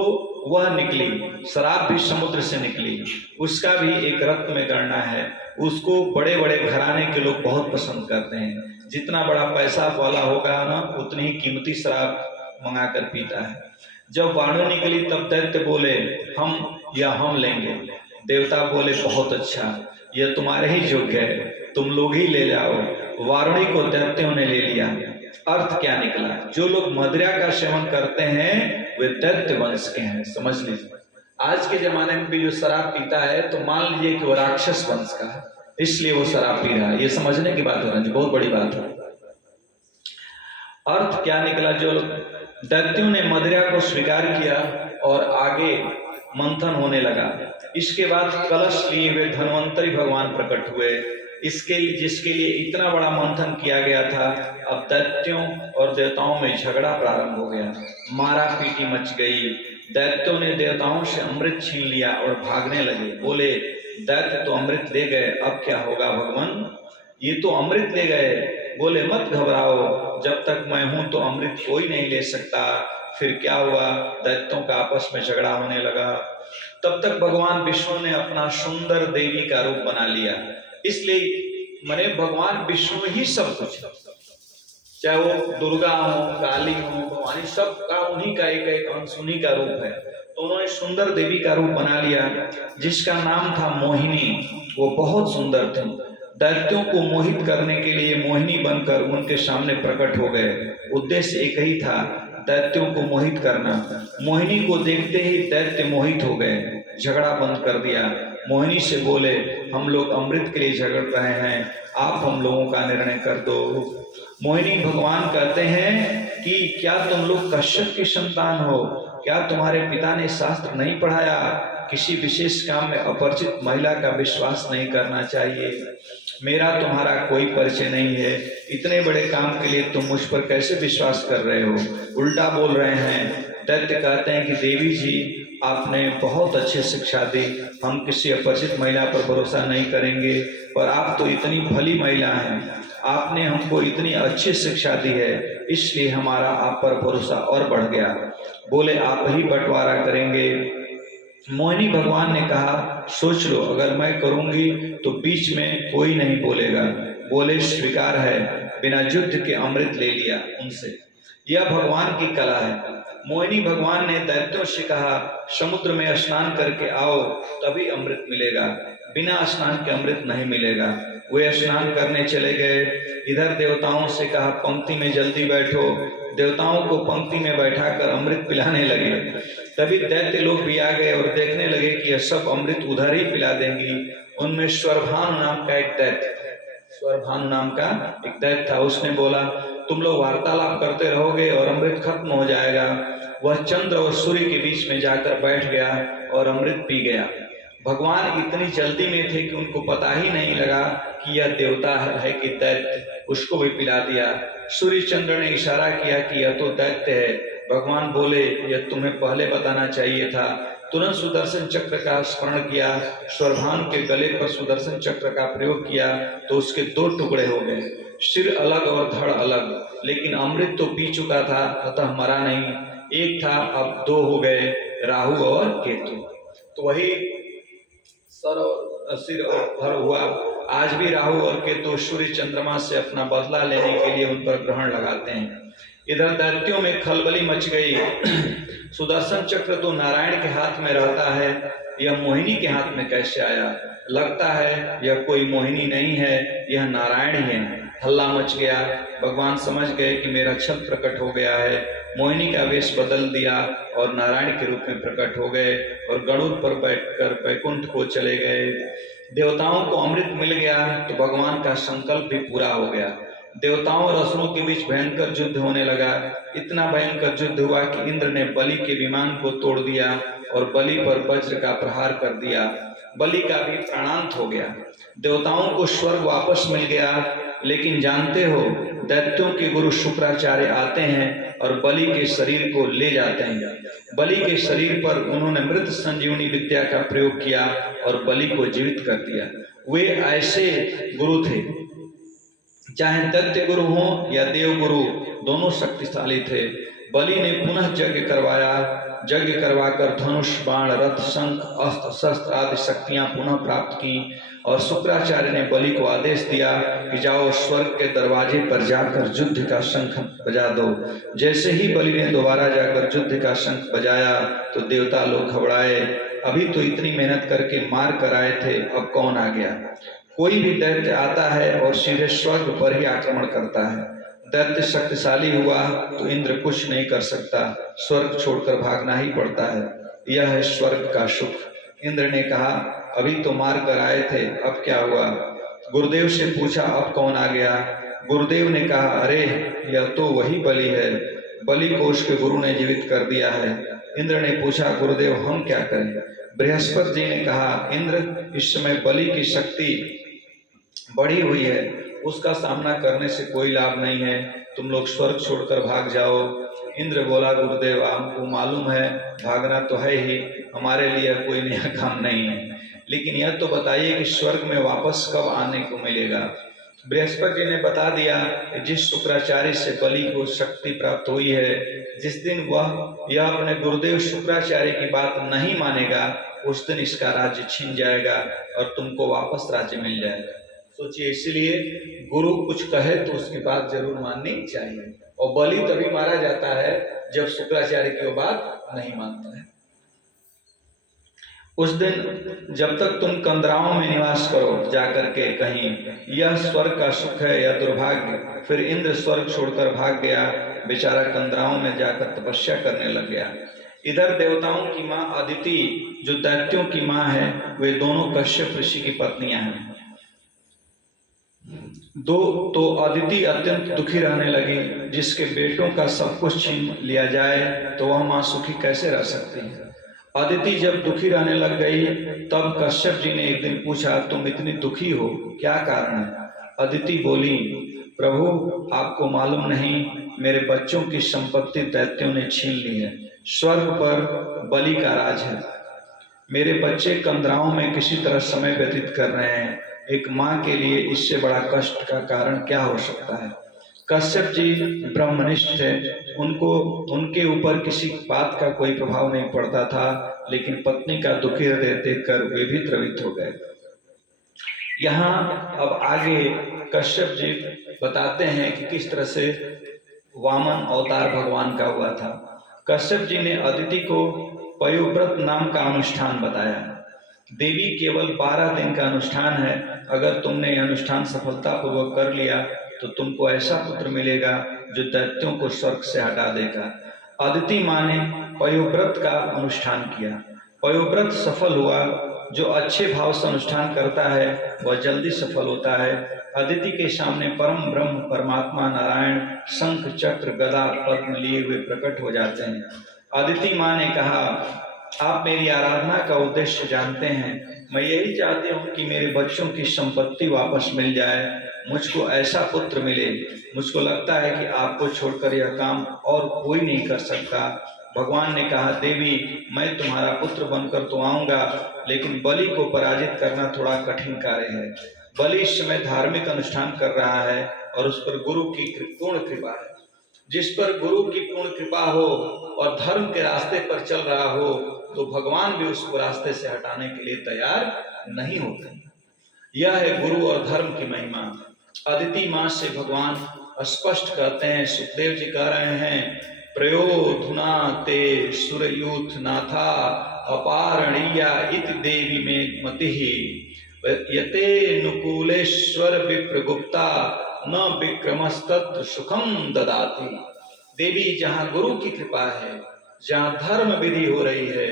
वह निकली, शराब भी समुद्र से निकली। उसका भी एक रत्न में गणना है। उसको बड़े बड़े घराने के लोग बहुत पसंद करते हैं। जितना बड़ा पैसा वाला होगा ना, उतनी ही कीमती शराब मंगा कर पीता है। जब वारुणी निकली तब दैत्य बोले हम लेंगे। देवता बोले बहुत अच्छा, यह तुम्हारे ही योग्य है, तुम लोग ही ले जाओ। वारुणी को दैत्यों ने ले लिया। अर्थ क्या निकला? जो लोग मदिरा का सेवन करते हैं वे दैत्य वंश के हैं, समझ लीजिए। आज के जमाने में भी जो शराब पीता है तो मान लीजिए कि वो राक्षस वंश का है, इसलिए वो शराब पी रहा है। ये समझने की बात है, बहुत बड़ी बात है। अर्थ क्या निकला? जो दैत्यों ने मदिरा को स्वीकार किया और आगे मंथन होने लगा। इसके बाद कलश लिए हुए धन्वंतरी भगवान प्रकट हुए। जिसके लिए इतना बड़ा मंथन किया गया था, अब दैत्यों और देवताओं में झगड़ा प्रारंभ हो गया। मारा पीटी मच गई। दैत्यों ने देवताओं से अमृत छीन लिया और भागने लगे। बोले दैत्य तो अमृत ले गए, अब क्या होगा भगवान? ये तो अमृत ले गए। बोले मत घबराओ, जब तक मैं हूं तो अमृत कोई नहीं ले सकता। फिर क्या हुआ? दैत्यों का आपस में झगड़ा होने लगा। तब तक भगवान विष्णु ने अपना सुंदर देवी का रूप बना लिया। इसलिए मने भगवान विष्णु ही सब कुछ, चाहे वो दुर्गा हो, काली हो, भवानी, सब का उन्हीं का एक एक अंश, उन्हीं का रूप है। तो उन्होंने सुंदर देवी का रूप बना लिया जिसका नाम था मोहिनी। वो बहुत सुंदर थी। दैत्यों को मोहित करने के लिए मोहिनी बनकर उनके सामने प्रकट हो गए। उद्देश्य एक ही था, दैत्यों को मोहित करना। मोहिनी को देखते ही दैत्य मोहित हो गए, झगड़ा बंद कर दिया। मोहिनी से बोले हम लोग अमृत के लिए झगड़ रहे हैं, आप हम लोगों का निर्णय कर दो। मोहिनी भगवान कहते हैं कि क्या तुम लोग कश्यप की संतान हो? क्या तुम्हारे पिता ने शास्त्र नहीं पढ़ाया? किसी विशेष काम में अपरिचित महिला का विश्वास नहीं करना चाहिए। मेरा तुम्हारा कोई परिचय नहीं है, इतने बड़े काम के लिए तुम मुझ पर कैसे विश्वास कर रहे हो? उल्टा बोल रहे हैं। दैत्य कहते हैं कि देवी जी आपने बहुत अच्छी शिक्षा दी, हम किसी अपरिचित महिला पर भरोसा नहीं करेंगे, पर आप तो इतनी भली महिला हैं, आपने हमको इतनी अच्छी शिक्षा दी है, इसलिए हमारा आप पर भरोसा और बढ़ गया। बोले आप ही बंटवारा करेंगे। मोहिनी भगवान ने कहा सोच लो, अगर मैं करूंगी तो बीच में कोई नहीं बोलेगा। बोले स्वीकार है। बिना युद्ध के अमृत ले लिया उनसे। यह भगवान की कला है। मोहिनी भगवान ने दैत्यों से कहा समुद्र में स्नान करके आओ, तभी अमृत मिलेगा, बिना स्नान के अमृत नहीं मिलेगा। वे स्नान करने चले गए। इधर देवताओं से कहा पंक्ति में जल्दी बैठो। देवताओं को पंक्ति में बैठाकर अमृत पिलाने लगे। तभी दैत्य लोग भी आ गए और देखने लगे कि यह सब अमृत उधर ही पिला देंगी। उनमें स्वरभानु नाम का एक दैत्य, स्वरभानु नाम का एक दैत्य था। उसने बोला तुम लोग वार्तालाप करते रहोगे और अमृत खत्म हो जाएगा। वह चंद्र और सूर्य के बीच में जाकर बैठ गया और अमृत पी गया। भगवान इतनी जल्दी में थे कि उनको पता ही नहीं लगा कि यह देवता है कि दैत्य, उसको भी पिला दिया। सूर्य चंद्र ने इशारा किया कि यह तो दैत्य है। भगवान बोले यह तुम्हें पहले बताना चाहिए था। तुरंत सुदर्शन चक्र का स्मरण किया, स्वरभानु के गले पर सुदर्शन चक्र का प्रयोग किया तो उसके दो टुकड़े हो गए, सिर अलग और धड़ अलग, लेकिन अमृत तो पी चुका था अतः मरा नहीं। एक था अब दो हो गए, राहु और केतु। तो वही सर और सिर और धड़ हुआ। आज भी राहु और केतु सूर्य चंद्रमा से अपना बदला लेने के लिए उन पर ग्रहण लगाते हैं। इधर दैत्यों में खलबली मच गई। सुदर्शन चक्र तो नारायण के हाथ में रहता है, यह मोहिनी के हाथ में कैसे आया? लगता है यह कोई मोहिनी नहीं है, यह नारायण ही है। हल्ला मच गया। भगवान समझ गए कि मेरा छल प्रकट हो गया है। मोहिनी का वेश बदल दिया और नारायण के रूप में प्रकट हो गए और गरुड़ पर बैठकर वैकुंठ को चले गए। देवताओं को अमृत मिल गया तो भगवान का संकल्प भी पूरा हो गया। देवताओं और असुरों के बीच भयंकर युद्ध होने लगा। इतना भयंकर युद्ध हुआ कि इंद्र ने बलि के विमान को तोड़ दिया और बलि पर वज्र का प्रहार कर दिया। बलि का भी प्राणांत हो गया। देवताओं को स्वर्ग वापस मिल गया। लेकिन जानते हो दैत्यों के गुरु शुक्राचार्य आते हैं और बलि के शरीर को ले जाते हैं। बलि के शरीर पर उन्होंने मृत संजीवनी विद्या का प्रयोग किया और बलि को जीवित कर दिया। वे ऐसे गुरु थे, चाहे दैत्य गुरु हो या देव गुरु, दोनों शक्तिशाली थे। बलि ने पुनः यज्ञ करवाया। यज्ञ करवाकर धनुष, बाण, रथ, शंख, अस्त्र शस्त्र आदि शक्तियां पुनः प्राप्त की और शुक्राचार्य ने बलि को आदेश दिया कि जाओ स्वर्ग के दरवाजे पर जाकर युद्ध का शंख बजा दो। जैसे ही बलि ने दोबारा जाकर युद्ध का शंख बजाया तो देवता लोग घबराए। अभी तो इतनी मेहनत करके मार कर आए थे, अब कौन आ गया? कोई भी दैत्य आता है और सीधे स्वर्ग पर ही आक्रमण करता है। दैत्य शक्तिशाली हुआ तो इंद्र कुछ नहीं कर सकता, स्वर्ग छोड़कर भागना ही पड़ता है। यह है स्वर्ग का सुख। इंद्र ने कहा अभी तो मार कर आए थे, अब क्या हुआ? गुरुदेव से पूछा अब कौन आ गया? गुरुदेव ने कहा अरे यह तो वही बलि है, बलि को उसके गुरु ने जीवित कर दिया है। इंद्र ने पूछा गुरुदेव हम क्या करें? बृहस्पति जी ने कहा इंद्र इस समय बलि की शक्ति बढ़ी हुई है, उसका सामना करने से कोई लाभ नहीं है, तुम लोग स्वर्ग छोड़कर भाग जाओ। इंद्र बोला गुरुदेव आपको मालूम है भागना तो है ही, हमारे लिए कोई नया काम नहीं है, लेकिन यह तो बताइए कि स्वर्ग में वापस कब आने को मिलेगा? बृहस्पति जी ने बता दिया कि जिस शुक्राचार्य से बलि को शक्ति प्राप्त हुई है, जिस दिन वह यह अपने गुरुदेव शुक्राचार्य की बात नहीं मानेगा, उस दिन इसका राज्य छिन जाएगा और तुमको वापस राज्य मिल जाएगा। सोचिए, इसलिए गुरु कुछ कहे तो उसकी बात जरूर माननी चाहिए। और बलि तभी मारा जाता है जब शुक्राचार्य की वो बात नहीं मानता है। उस दिन जब तक तुम कंदराओं में निवास करो जाकर के कहीं, यह स्वर्ग का सुख है या दुर्भाग्य। फिर इंद्र स्वर्ग छोड़कर भाग गया, बेचारा कंदराओं में जाकर तपस्या करने लग गया। इधर देवताओं की माँ अदिति जो दैत्यों की माँ है, वे दोनों कश्यप ऋषि की पत्नियां हैं। तो अदिति अत्यंत दुखी रहने लगी। जिसके बेटों का सब कुछ छीन लिया जाए तो वह माँ सुखी कैसे रह सकती है? अदिति जब दुखी रहने लग गई तब कश्यप जी ने एक दिन पूछा तुम इतनी दुखी हो, क्या कारण है? अदिति बोली प्रभु आपको मालूम नहीं, मेरे बच्चों की संपत्ति दैत्यों ने छीन ली है। स्वर्ग पर बलि का राज है। मेरे बच्चे कंदराओं में किसी तरह समय व्यतीत कर रहे हैं। एक माँ के लिए इससे बड़ा कष्ट का कारण क्या हो सकता है। कश्यप जी ब्रह्मनिष्ठ थे, उनको उनके ऊपर किसी बात का कोई प्रभाव नहीं पड़ता था, लेकिन पत्नी का दुखी हृदय देखकर वे भी द्रवित हो गए। यहाँ अब आगे कश्यप जी बताते हैं कि किस तरह से वामन अवतार भगवान का हुआ था। कश्यप जी ने अदिति को पयोव्रत नाम का अनुष्ठान बताया। देवी केवल 12 दिन का अनुष्ठान है, अगर तुमने यह अनुष्ठान सफलतापूर्वक कर लिया तो तुमको ऐसा पुत्र मिलेगा जो दैत्यों को स्वर्ग से हटा देगा। अदिति माँ ने पयोव्रत का अनुष्ठान किया। पयोव्रत सफल हुआ। जो अच्छे भाव से अनुष्ठान करता है वह जल्दी सफल होता है। अदिति के सामने परम ब्रह्म परमात्मा नारायण शंख चक्र गदा पद्म लिए हुए प्रकट हो जाते हैं। अदिति माँ ने कहा, आप मेरी आराधना का उद्देश्य जानते हैं। मैं यही चाहती हूँ कि मेरे बच्चों की संपत्ति वापस मिल जाए, मुझको ऐसा पुत्र मिले। मुझको लगता है कि आपको छोड़कर यह काम और कोई नहीं कर सकता। भगवान ने कहा, देवी मैं तुम्हारा पुत्र बनकर तो आऊंगा, लेकिन बलि को पराजित करना थोड़ा कठिन कार्य है। बलि इस समय धार्मिक अनुष्ठान कर रहा है और उस पर गुरु की पूर्ण कृपा है। जिस पर गुरु की पूर्ण कृपा हो और धर्म के रास्ते पर चल रहा हो तो भगवान भी उसको रास्ते से हटाने के लिए तैयार नहीं होते। यह है गुरु और धर्म की महिमा। अदिति माँ से भगवान स्पष्ट कहते हैं, सुखदेव जी कह रहे हैं, प्रयोधुना ते सुरयूथ नाथा अपारणीया इति देवी में मति यते नुकूलेश्वर विप्रगुप्ता न विक्रमस्तत्र सुखम ददाति। देवी जहाँ गुरु की कृपा है, जहाँ धर्म विधि हो रही है,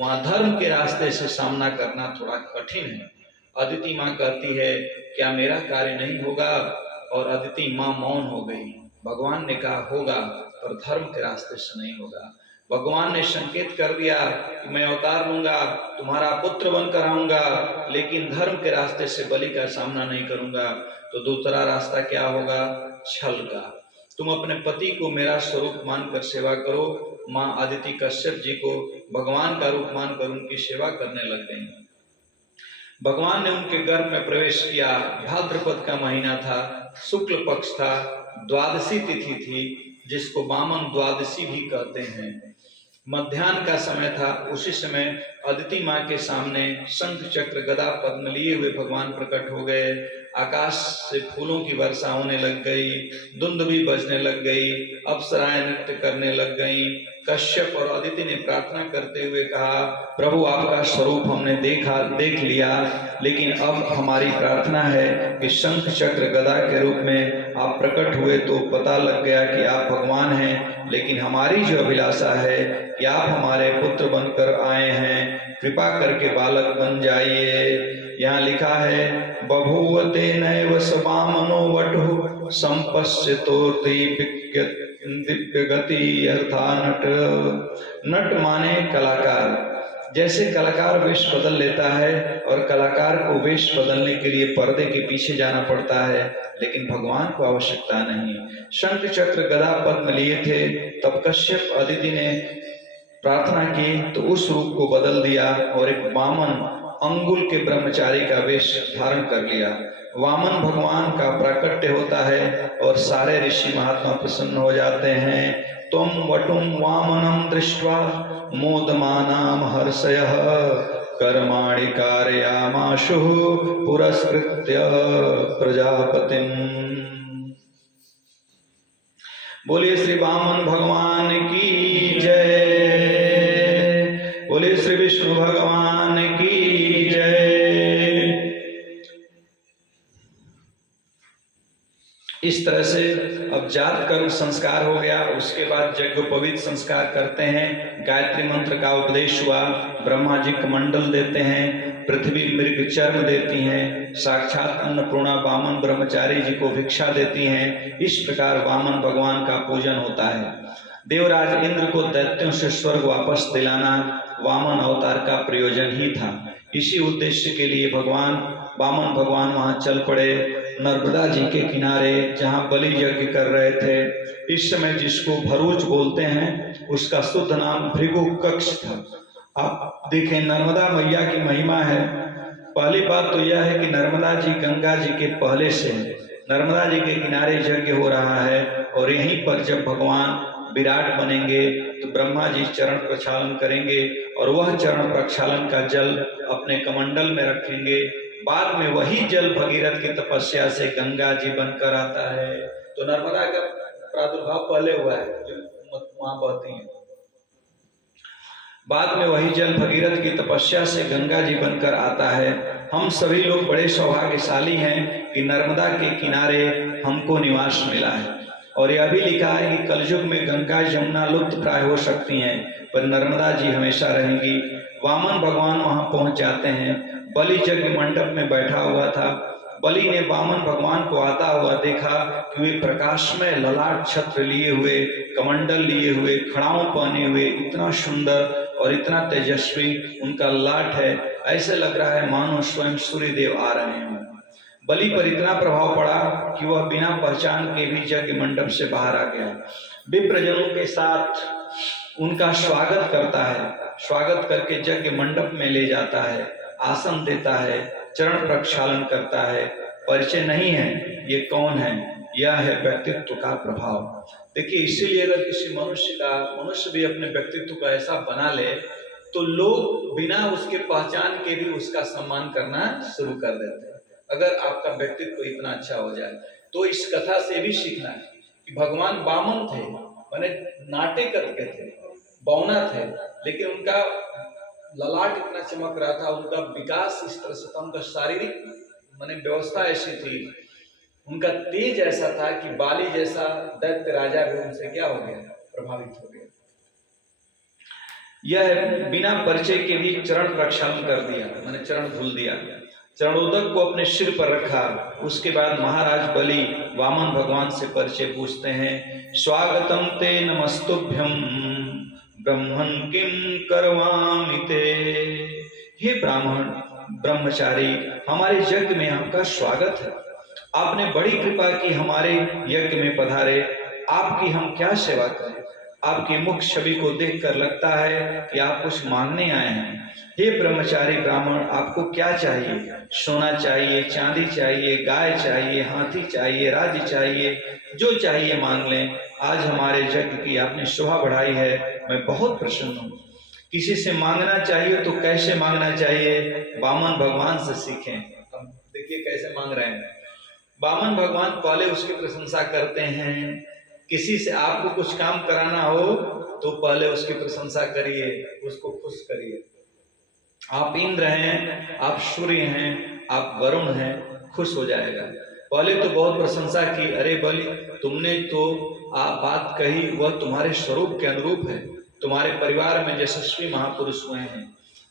वहाँ धर्म के रास्ते से सामना करना थोड़ा कठिन है। अदिति माँ कहती है, क्या मेरा कार्य नहीं होगा? और अदिति माँ मौन हो गई। भगवान ने कहा, होगा, पर धर्म के रास्ते से नहीं होगा। भगवान ने संकेत कर दिया कि मैं अवतार लूंगा, तुम्हारा पुत्र बनकर आऊंगा, लेकिन धर्म के रास्ते से बलि का सामना नहीं करूंगा। तो दूसरा रास्ता क्या होगा? छल का। तुम अपने पति को मेरा स्वरूप मानकर सेवा करो। माँ अदिति कश्यप जी को भगवान का रूप मानकर उनकी सेवा करने लग गई। भगवान ने उनके गर्भ में प्रवेश किया। भाद्रपद का महीना था, शुक्ल पक्ष था, द्वादशी तिथि थी, जिसको वामन द्वादशी भी कहते हैं। मध्याह्न का समय था। उसी समय अदिति माँ के सामने शंख चक्र गदा पद्म लिए हुए भगवान प्रकट हो गए। आकाश से फूलों की वर्षा होने लग गई, धुंध भी बजने लग गई, अप्सराएं नृत्य करने लग गईं। कश्यप और अदिति ने प्रार्थना करते हुए कहा, प्रभु आपका स्वरूप हमने देख लिया, लेकिन अब हमारी प्रार्थना है कि शंख चक्र गदा के रूप में आप प्रकट हुए तो पता लग गया कि आप भगवान हैं, लेकिन हमारी जो अभिलाषा है कि आप हमारे पुत्र बनकर आए हैं, कृपा करके बालक बन जाइए। यहाँ लिखा है, बभूवते नैव स वामनो वटुः संपश्यतो दिव्य गति अर्था नट। नट माने कलाकार। जैसे कलाकार वेश बदल लेता है और कलाकार को वेश बदलने के लिए पर्दे के पीछे जाना पड़ता है, लेकिन भगवान को आवश्यकता नहीं। शंख चक्र गदा पद्म लिए थे, तब कश्यप अदिति ने प्रार्थना की तो उस रूप को बदल दिया और एक वामन अंगुल के ब्रह्मचारी का वेश धारण कर लिया। वामन भगवान का प्राकट्य होता है और सारे ऋषि महात्मा प्रसन्न हो जाते हैं। तुम वटुम वामनम दृष्ट्वा मोदमानाम हर्षयः कर्माणि कारयामाशु पुरस्कृत्य प्रजापतिम। बोलिए श्री वामन भगवान की जय। बोलिए श्री विष्णु भगवान की जय। इस तरह से अब जात कर्म संस्कार हो गया। उसके बाद यज्ञोपवीत संस्कार करते हैं। गायत्री मंत्र का उपदेश हुआ। ब्रह्मा जी कमंडल देते हैं, पृथ्वी मृग चर्म देती हैं, साक्षात अन्नपूर्णा वामन ब्रह्मचारी जी को भिक्षा देती हैं। इस प्रकार वामन भगवान का पूजन होता है। देवराज इंद्र को दैत्यों से स्वर्ग वापस दिलाना वामन अवतार का प्रयोजन ही था। इसी उद्देश्य के लिए वामन भगवान वहां चल पड़े नर्मदा जी के किनारे जहाँ बलि यज्ञ कर रहे थे। इस समय जिसको भरूच बोलते हैं उसका शुद्ध नाम भृगु कक्ष था। आप देखें नर्मदा मैया की महिमा है। पहली बात तो यह है कि नर्मदा जी गंगा जी के पहले से नर्मदा जी के किनारे यज्ञ हो रहा है और यहीं पर जब भगवान विराट बनेंगे तो ब्रह्मा जी चरण प्रक्षालन करेंगे और वह चरण प्रक्षालन का जल अपने कमंडल में रखेंगे। बाद में वही जल भगीरथ की तपस्या से गंगा जी बनकर आता है। तो नर्मदा का प्रादुर्भाव पहले हुआ है जो वहां बहती है। बाद में वही जल भगीरथ की तपस्या से गंगा जी बनकर आता है। हम सभी लोग बड़े सौभाग्यशाली हैं कि नर्मदा के किनारे हमको निवास मिला है। और यह भी लिखा है कि कलयुग में गंगा यमुना लुप्त प्राय हो सकती हैं पर नर्मदा जी हमेशा रहेंगी। वामन भगवान वहां पहुंच जाते हैं। बलि यज्ञ मंडप में बैठा हुआ था। बलि ने वामन भगवान को आता हुआ देखा कि वे प्रकाशमय ललाट छत्र लिए हुए, कमंडल लिए हुए, खड़ाऊ पहने हुए, इतना सुंदर और इतना तेजस्वी उनका लाट है। ऐसे लग रहा है मानो स्वयं सूर्य देव आ रहे हैं। बलि पर इतना प्रभाव पड़ा कि वह बिना पहचान के भी यज्ञ मंडप से बाहर आ गया। विप्रजनों के साथ उनका स्वागत करता है। स्वागत करके यज्ञ मंडप में ले जाता है, आसन देता है, चरण प्रक्षालन करता है। परिचय नहीं है ये कौन है, यह है व्यक्तित्व का प्रभाव। देखिए इसीलिए अगर किसी मनुष्य भी अपने व्यक्तित्व को ऐसा बना ले तो लोग बिना उसके पहचान के भी उसका सम्मान करना शुरू कर देते हैं। अगर आपका व्यक्तित्व इतना अच्छा हो जाए तो इस कथा से भी सीखना है कि भगवान वामन थे, माने नाटे करते थे, बौना थे, लेकिन उनका ललाट इतना चमक रहा था, उनका विकास इस तरह से था, उनका शारीरिक माने व्यवस्था ऐसी थी, उनका तेज ऐसा था कि बाली जैसा दैत्य राजा भी उनसे क्या हो गया, प्रभावित हो गया। यह बिना परिचय के भी चरण प्रक्षालन कर दिया, मैंने चरण धुल दिया, चरणोदक को अपने सिर पर रखा। उसके बाद महाराज बलि वामन भगवान से परिचय पूछते हैं। स्वागतम ते नमस्तुभ्यम ब्रह्मन् किम करवामि ते। हे ब्राह्मण ब्रह्मचारी, हमारे यज्ञ में आपका स्वागत है। आपने बड़ी कृपा की हमारे यज्ञ में पधारे, आपकी हम क्या सेवा करें। आपकी मुख छवि को देखकर लगता है कि आप कुछ मांगने आए हैं। हे ब्रह्मचारी ब्राह्मण, आपको क्या चाहिए? सोना चाहिए, चांदी चाहिए, गाय चाहिए, हाथी चाहिए, राज्य चाहिए, जो चाहिए मांग लें। आज हमारे यज्ञ की आपने शोभा बढ़ाई है, मैं बहुत प्रसन्न हूँ। किसी से मांगना चाहिए तो कैसे मांगना चाहिए, वामन भगवान से सीखें। अब देखिए कैसे मांग रहे हैं। वामन भगवान पहले उसकी प्रशंसा करते हैं। किसी से आपको कुछ काम कराना हो तो पहले उसकी प्रशंसा करिए, उसको खुश करिए। आप इंद्र हैं, आप सूर्य हैं, आप वरुण हैं, खुश हो जाएगा। पहले तो बहुत प्रशंसा की, अरे बलि तुमने तो आप बात कही वह तुम्हारे स्वरूप के अनुरूप है। तुम्हारे परिवार में यशस्वी महापुरुष हुए हैं,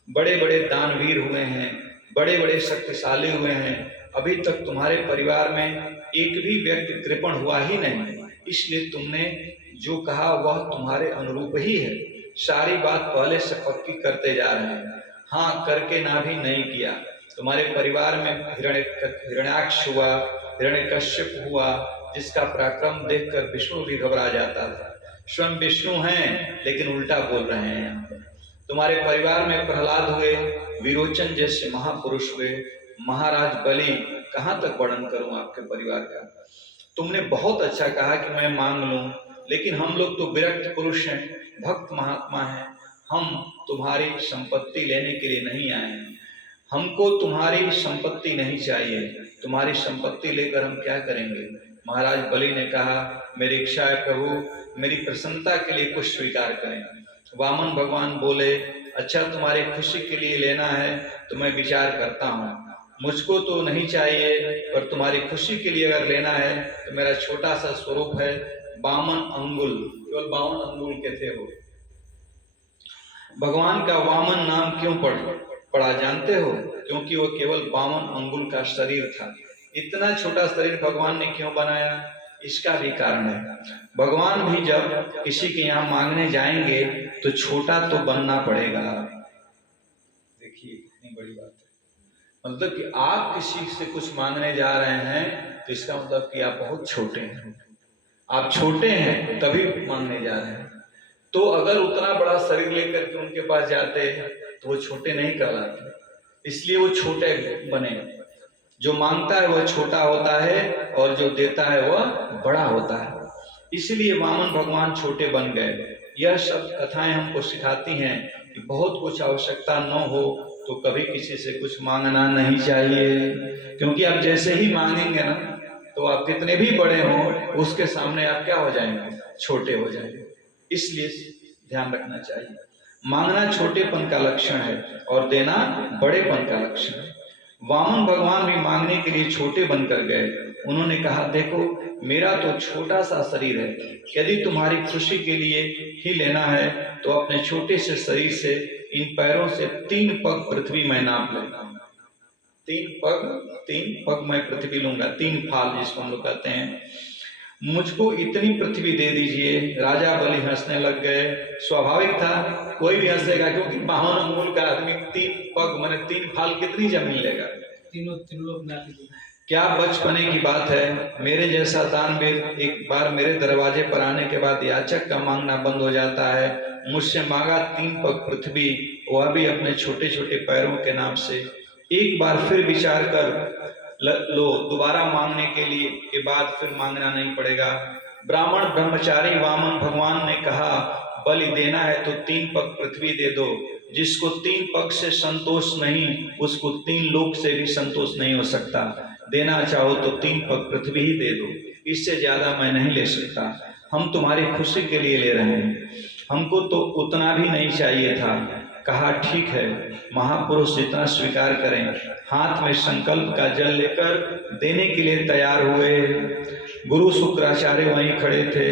बड़े बड़े दानवीर हुए हैं, बड़े बड़े शक्तिशाली हुए हैं। अभी तक तुम्हारे परिवार में एक भी व्यक्ति कृपण हुआ ही नहीं, इसलिए तुमने जो कहा वह तुम्हारे अनुरूप ही है। सारी बात पहले से पक्की करते जा रहे हैं। हाँ करके ना भी नहीं किया। तुम्हारे परिवार में हिरण्याक्ष हुआ, हिरण्यकश्यप हुआ, जिसका पराक्रम देखकर विष्णु भी घबरा जाता था। स्वयं विष्णु हैं लेकिन उल्टा बोल रहे हैं यहाँ पर। तुम्हारे परिवार में प्रहलाद हुए, विरोचन जैसे महापुरुष हुए। महाराज बलि कहाँ तक वर्णन करूं आपके परिवार का। तुमने बहुत अच्छा कहा कि मैं मांग लूं, लेकिन हम लोग तो विरक्त पुरुष हैं, भक्त महात्मा हैं। हम तुम्हारी संपत्ति लेने के लिए नहीं आए हैं। हमको तुम्हारी संपत्ति नहीं चाहिए। तुम्हारी संपत्ति लेकर हम क्या करेंगे। महाराज बलि ने कहा, मेरी इच्छा है प्रभु, मेरी प्रसन्नता के लिए कुछ स्वीकार करें। वामन भगवान बोले, अच्छा तुम्हारी खुशी के लिए लेना है तो मैं विचार करता हूँ। मुझको तो नहीं चाहिए, पर तुम्हारी खुशी के लिए अगर लेना है तो मेरा छोटा सा स्वरूप है, 52 अंगुल, केवल 52 अंगुल के थे वो। भगवान का वामन नाम क्यों पड़ा जानते हो? क्योंकि वो केवल 52 अंगुल का शरीर था। इतना छोटा शरीर भगवान ने क्यों बनाया, इसका भी कारण है। भगवान भी जब किसी के यहाँ मांगने जाएंगे तो छोटा तो बनना पड़ेगा। देखिए कितनी बड़ी बात है। मतलब कि आप किसी से कुछ मांगने जा रहे हैं तो इसका मतलब कि आप बहुत छोटे हैं, आप छोटे हैं तभी मांगने जा रहे हैं। तो अगर उतना बड़ा शरीर लेकर के उनके पास जाते तो वो छोटे नहीं कहलाते, इसलिए वो छोटे बने। जो मांगता है वह छोटा होता है और जो देता है वह बड़ा होता है, इसलिए वामन भगवान छोटे बन गए। यह सब कथाएं हमको सिखाती हैं कि बहुत कुछ आवश्यकता न हो तो कभी किसी से कुछ मांगना नहीं चाहिए, क्योंकि आप जैसे ही मांगेंगे ना तो आप कितने भी बड़े हों उसके सामने आप क्या हो जाएंगे, छोटे हो जाएंगे। इसलिए ध्यान रखना चाहिए, मांगना छोटेपन का लक्षण है और देना बड़ेपन का लक्षण है। वामन भगवान भी मांगने के लिए छोटे बनकर गए। उन्होंने कहा, देखो मेरा तो छोटा सा शरीर है, यदि तुम्हारी खुशी के लिए ही लेना है तो अपने छोटे से शरीर से इन पैरों से 3 पग पृथ्वी मैं नाप लेता हूँ। 3 पग मैं पृथ्वी लूंगा, 3 फाल जिसको हम लोग कहते हैं। मुझको इतनी पृथ्वी दे दीजिए। राजा बलि हंसने लग गए। स्वाभाविक था, कोई भी हंसेगा, क्योंकि 52 अंगुल का आदमी 3 पग माने 3 फाल कितनी जमीन लेगा? तीनों क्या बचपने की बात है। मेरे जैसा दानवीर एक बार मेरे दरवाजे पर आने के बाद याचक का मांगना बंद हो जाता है। मुझसे मांगा 3 पग पृथ्वी, वह भी अपने छोटे छोटे पैरों के नाम से। एक बार फिर विचार कर लो, दोबारा मांगने के बाद फिर मांगना नहीं पड़ेगा। ब्राह्मण ब्रह्मचारी वामन भगवान ने कहा, बलि देना है तो 3 पग पृथ्वी दे दो। जिसको 3 पग से संतोष नहीं उसको 3 लोक से भी संतोष नहीं हो सकता। देना चाहो तो 3 पग पृथ्वी ही दे दो, इससे ज्यादा मैं नहीं ले सकता। हम तुम्हारी खुशी के लिए ले रहे हैं, हमको तो उतना भी नहीं चाहिए था। कहा, ठीक है, महापुरुष जितना स्वीकार करें। हाथ में संकल्प का जल लेकर देने के लिए तैयार हुए। गुरु शुक्राचार्य वहीं खड़े थे,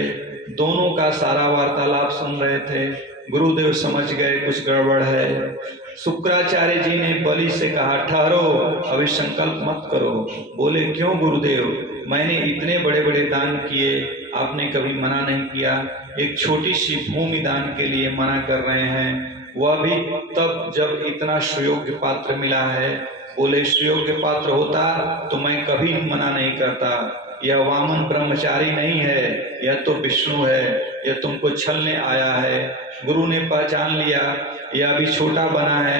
दोनों का सारा वार्तालाप सुन रहे थे। गुरुदेव समझ गए कुछ गड़बड़ है। शुक्राचार्य जी ने बलि से कहा, ठहरो, अभी संकल्प मत करो। बोले, क्यों गुरुदेव? मैंने इतने बड़े बड़े दान किए, आपने कभी मना नहीं किया। एक छोटी सी भूमि दान के लिए मना कर रहे हैं, वह भी तब जब इतना सुयोग्य पात्र मिला है। बोले, सुयोग्य पात्र होता तो मैं कभी मना नहीं करता। यह वामन ब्रह्मचारी नहीं है, यह तो विष्णु है, यह तुमको छलने आया है। गुरु ने पहचान लिया, यह अभी छोटा बना है,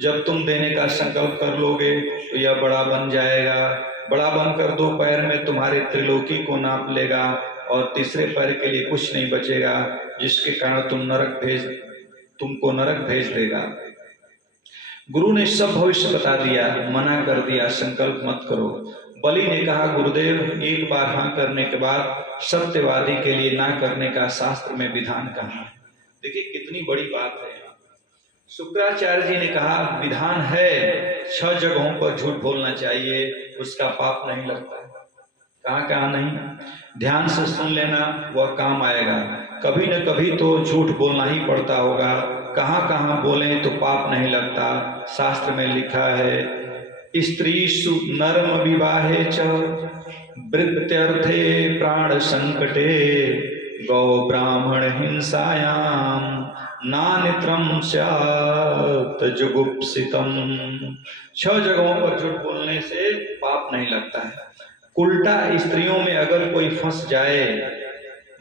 जब तुम देने का संकल्प कर लोगे तो यह बड़ा बन जाएगा। बड़ा बनकर 2 पैर में तुम्हारे त्रिलोकी को नाप लेगा और तीसरे पैर के लिए कुछ नहीं बचेगा, जिसके कारण तुमको नरक भेज देगा। गुरु ने सब भविष्य बता दिया, मना कर दिया, संकल्प मत करो। बलि ने कहा, गुरुदेव, एक बार हाँ करने के बाद सत्यवादी के लिए ना करने का शास्त्र में विधान कहाँ है? देखिए कितनी बड़ी बात है। शुक्राचार्य जी ने कहा, विधान है 6 जगहों पर झूठ बोलना चाहिए, उसका पाप नहीं लगता। कहाँ कहाँ नहीं? ध्यान से सुन लेना, वह काम आएगा। कभी न कभी तो झूठ बोलना ही पड़ता होगा। कहाँ कहाँ बोले तो पाप नहीं लगता। शास्त्र में लिखा है, स्त्रीषु नर्म विवाहे च वृत्यर्थे प्राण संकटे गौ ब्राह्मण हिंसायाम नानित्रम स्यात् जुगुप्सितम। 6 जगहों पर झूठ बोलने से पाप नहीं लगता है। उल्टा स्त्रियों में अगर कोई फंस जाए,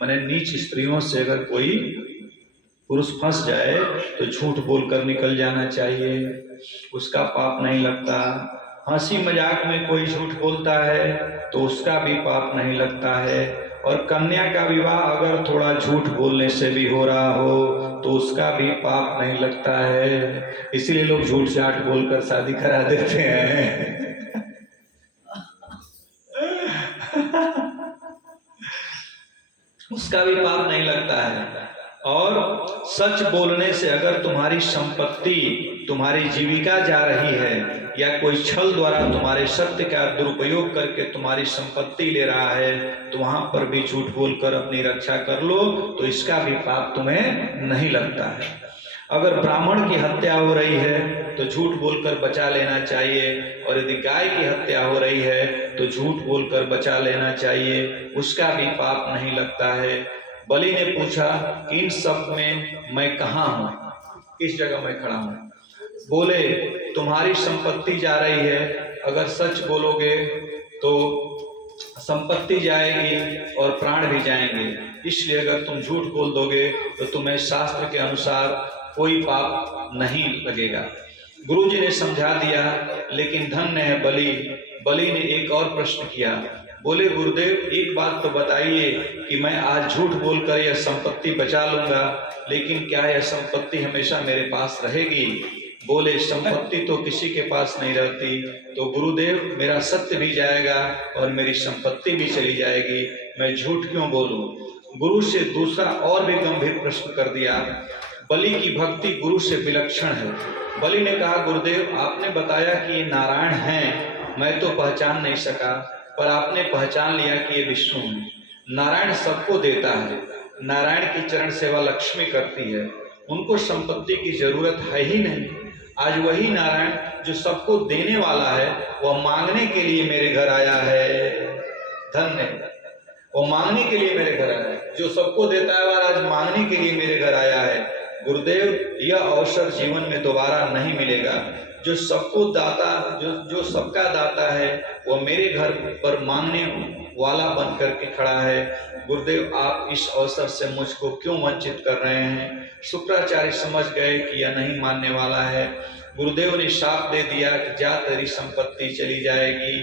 माने नीच स्त्रियों से अगर कोई पुरुष फंस जाए तो झूठ बोलकर निकल जाना चाहिए, उसका पाप नहीं लगता। हंसी मजाक में कोई झूठ बोलता है तो उसका भी पाप नहीं लगता है। और कन्या का विवाह अगर थोड़ा झूठ बोलने से भी हो रहा हो तो उसका भी पाप नहीं लगता है। इसीलिए लोग झूठ झाट बोलकर शादी करा देते हैं। उसका भी पाप नहीं लगता है। और सच बोलने से अगर तुम्हारी संपत्ति, तुम्हारी जीविका जा रही है, या कोई छल द्वारा तुम्हारे सत्य का दुरुपयोग करके तुम्हारी संपत्ति ले रहा है, तो वहां पर भी झूठ बोलकर अपनी रक्षा कर लो, तो इसका भी पाप तुम्हें नहीं लगता है। अगर ब्राह्मण की हत्या हो रही है तो झूठ बोलकर बचा लेना चाहिए, और यदि गाय की हत्या हो रही है तो झूठ बोलकर बचा लेना चाहिए, उसका भी पाप नहीं लगता है। बलि ने पूछा, इन सब में मैं कहाँ हूँ, किस जगह मैं खड़ा हूँ? बोले, तुम्हारी संपत्ति जा रही है, अगर सच बोलोगे तो संपत्ति जाएगी और प्राण भी जाएंगे। इसलिए अगर तुम झूठ बोल दोगे तो तुम्हें शास्त्र के अनुसार कोई पाप नहीं लगेगा। गुरुजी ने समझा दिया, लेकिन धन्य है बलि। बलि ने एक और प्रश्न किया। बोले, गुरुदेव एक बात तो बताइए कि मैं आज झूठ बोलकर यह संपत्ति बचा लूंगा, लेकिन क्या यह संपत्ति हमेशा मेरे पास रहेगी? बोले, संपत्ति तो किसी के पास नहीं रहती। तो गुरुदेव, मेरा सत्य भी जाएगा और मेरी संपत्ति भी चली जाएगी, मैं झूठ क्यों बोलूं? गुरु से दूसरा और भी गंभीर प्रश्न कर दिया। बलि की भक्ति गुरु से विलक्षण है। बलि ने कहा, गुरुदेव आपने बताया कि ये नारायण हैं, मैं तो पहचान नहीं सका, पर आपने पहचान लिया कि ये विष्णु हैं। नारायण सबको देता है। नारायण की चरण सेवा लक्ष्मी करती है, उनको संपत्ति की जरूरत है ही नहीं। आज वही नारायण जो सबको देने वाला है, वह मांगने के लिए मेरे घर आया है। धन्य, वो मांगने के लिए मेरे घर आया है। जो सबको देता है वह आज मांगने के लिए मेरे घर आया है। गुरुदेव, यह अवसर जीवन में दोबारा नहीं मिलेगा। जो सबको दाता, जो सबका दाता है, वह मेरे घर पर मांगने वाला बन करके खड़ा है। गुरुदेव, आप इस अवसर से मुझको क्यों वंचित कर रहे हैं? शुक्राचार्य समझ गए कि यह नहीं मानने वाला है। गुरुदेव ने शाप दे दिया कि जा, तेरी संपत्ति चली जाएगी।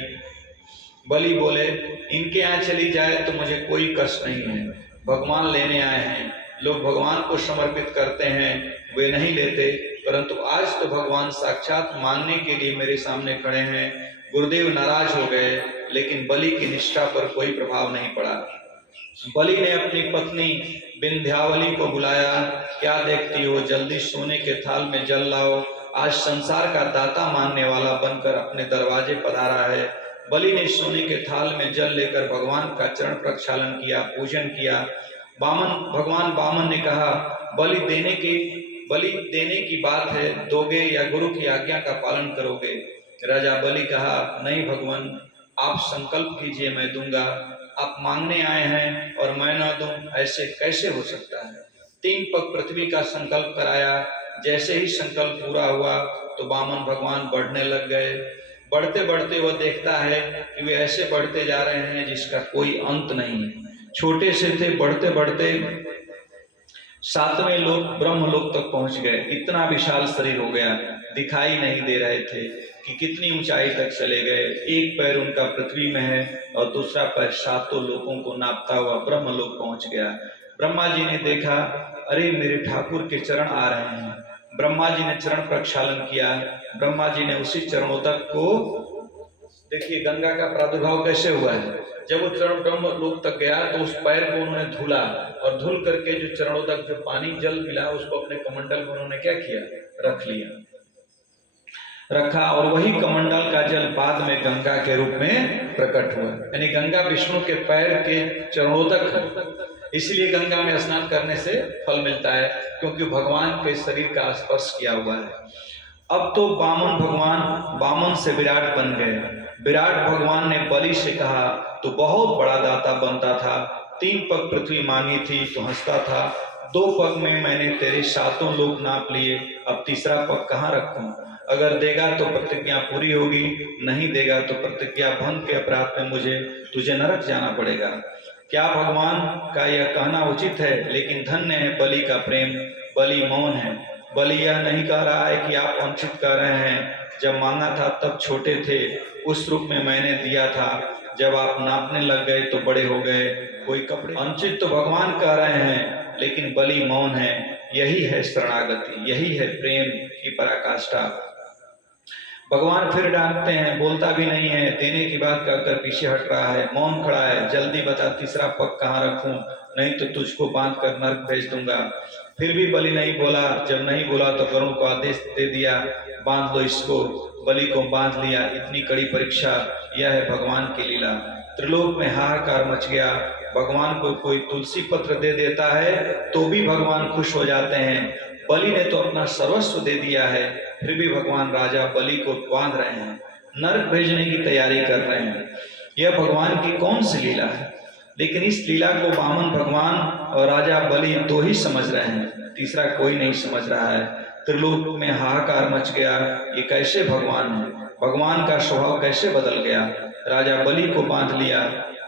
बलि बोले, इनके यहाँ चली जाए तो मुझे कोई कष्ट नहीं है, भगवान लेने आए हैं। लोग भगवान को समर्पित करते हैं, वे नहीं लेते, परंतु आज तो भगवान साक्षात मांगने के लिए मेरे सामने खड़े हैं। गुरुदेव नाराज हो गए, लेकिन बलि की निष्ठा पर कोई प्रभाव नहीं पड़ा। बलि ने अपनी पत्नी विंध्यावली को बुलाया। क्या देखती हो, जल्दी सोने के थाल में जल लाओ। आज संसार का दाता मांगने वाला बनकर अपने दरवाजे पधारा है। बलि ने सोने के थाल में जल लेकर भगवान का चरण प्रक्षालन किया, पूजन किया। भगवान वामन ने कहा, बलि देने की बात है, दोगे या गुरु की आज्ञा का पालन करोगे? राजा बलि कहा, नहीं भगवान, आप संकल्प कीजिए, मैं दूंगा। आप मांगने आए हैं और मैं न दूं, ऐसे कैसे हो सकता है? 3 पग पृथ्वी का संकल्प कराया। जैसे ही संकल्प पूरा हुआ तो वामन भगवान बढ़ने लग गए। बढ़ते बढ़ते वह देखता है कि वे ऐसे बढ़ते जा रहे हैं जिसका कोई अंत नहीं है। छोटे से थे, बढ़ते बढ़ते 7वें लोक ब्रह्मलोक तक पहुंच गए। इतना विशाल शरीर हो गया, दिखाई नहीं दे रहे थे कि कितनी ऊंचाई तक चले गए। एक पैर उनका पृथ्वी में है और दूसरा पैर 7 लोकों को नापता हुआ ब्रह्मलोक पहुंच गया। ब्रह्मा जी ने देखा, अरे मेरे ठाकुर के चरण आ रहे हैं। ब्रह्मा जी ने चरण प्रक्षालन किया। ब्रह्मा जी ने उसी चरणोदक को, देखिए गंगा का प्रादुर्भाव कैसे हुआ है। जब वो चरण ब्रह्म लोक तक गया तो उस पैर को उन्होंने धुला, और धुल करके जो चरणोदक जो पानी जल मिला उसको अपने कमंडल में उन्होंने क्या किया, रख लिया, रखा। और वही कमंडल का जल बाद में गंगा के रूप में प्रकट हुआ। यानी गंगा विष्णु के पैर के चरणोदक है, इसलिए गंगा में स्नान करने से फल मिलता है, क्योंकि भगवान के शरीर का स्पर्श किया हुआ है। अब तो वामन भगवान वामन से विराट बन गए। विराट भगवान ने बलि से कहा, तो बहुत बड़ा दाता बनता था। 3 पग पृथ्वी मांगी थी तो हंसता था। 2 पग में मैंने तेरे 7 लोक नाप लिए, अब तीसरा पग कहाँ रखूं? अगर देगा तो प्रतिज्ञा पूरी होगी, नहीं देगा तो प्रतिज्ञा भंग के अपराध में मुझे तुझे नरक जाना पड़ेगा। क्या भगवान का यह कहना उचित है? लेकिन धन्य है बलि का प्रेम। बलि मौन है। बलि यह नहीं कह रहा है कि आप वंचित कर रहे हैं। जब मांगा था तब छोटे थे, उस रूप में मैंने दिया था। जब आप नापने लग गए तो बड़े हो गए। कोई कपड़े वंचित तो भगवान कह रहे हैं, लेकिन बलि मौन है। यही है शरणागति, यही है प्रेम की पराकाष्ठा। भगवान फिर डांटते हैं, बोलता भी नहीं है, देने की बात कहकर पीछे हट रहा है, मौन खड़ा है। जल्दी बता, तीसरा पग कहाँ रखूं, नहीं तो तुझको बांध कर नर्क भेज दूंगा। फिर भी बलि नहीं बोला। जब नहीं बोला तो वरुण को आदेश दे दिया, बांध लो इसको। बलि को बांध लिया। इतनी कड़ी परीक्षा, यह है भगवान की लीला। त्रिलोक में हाहाकार मच गया। भगवान को कोई तुलसी पत्र दे देता है तो भी भगवान खुश हो जाते हैं। बलि ने तो अपना सर्वस्व दे दिया है, फिर भी भगवान राजा बलि को बांध रहे हैं, नरक भेजने की तैयारी कर रहे हैं। यह भगवान की कौन सी लीला है? लेकिन इस लीला को वामन भगवान और राजा बलि 2 ही समझ रहे हैं, तीसरा कोई नहीं समझ रहा है। त्रिलोक में हाहाकार मच गया, ये कैसे भगवान है? भगवान का स्वभाव कैसे बदल गया? राजा बलि को बांध लिया।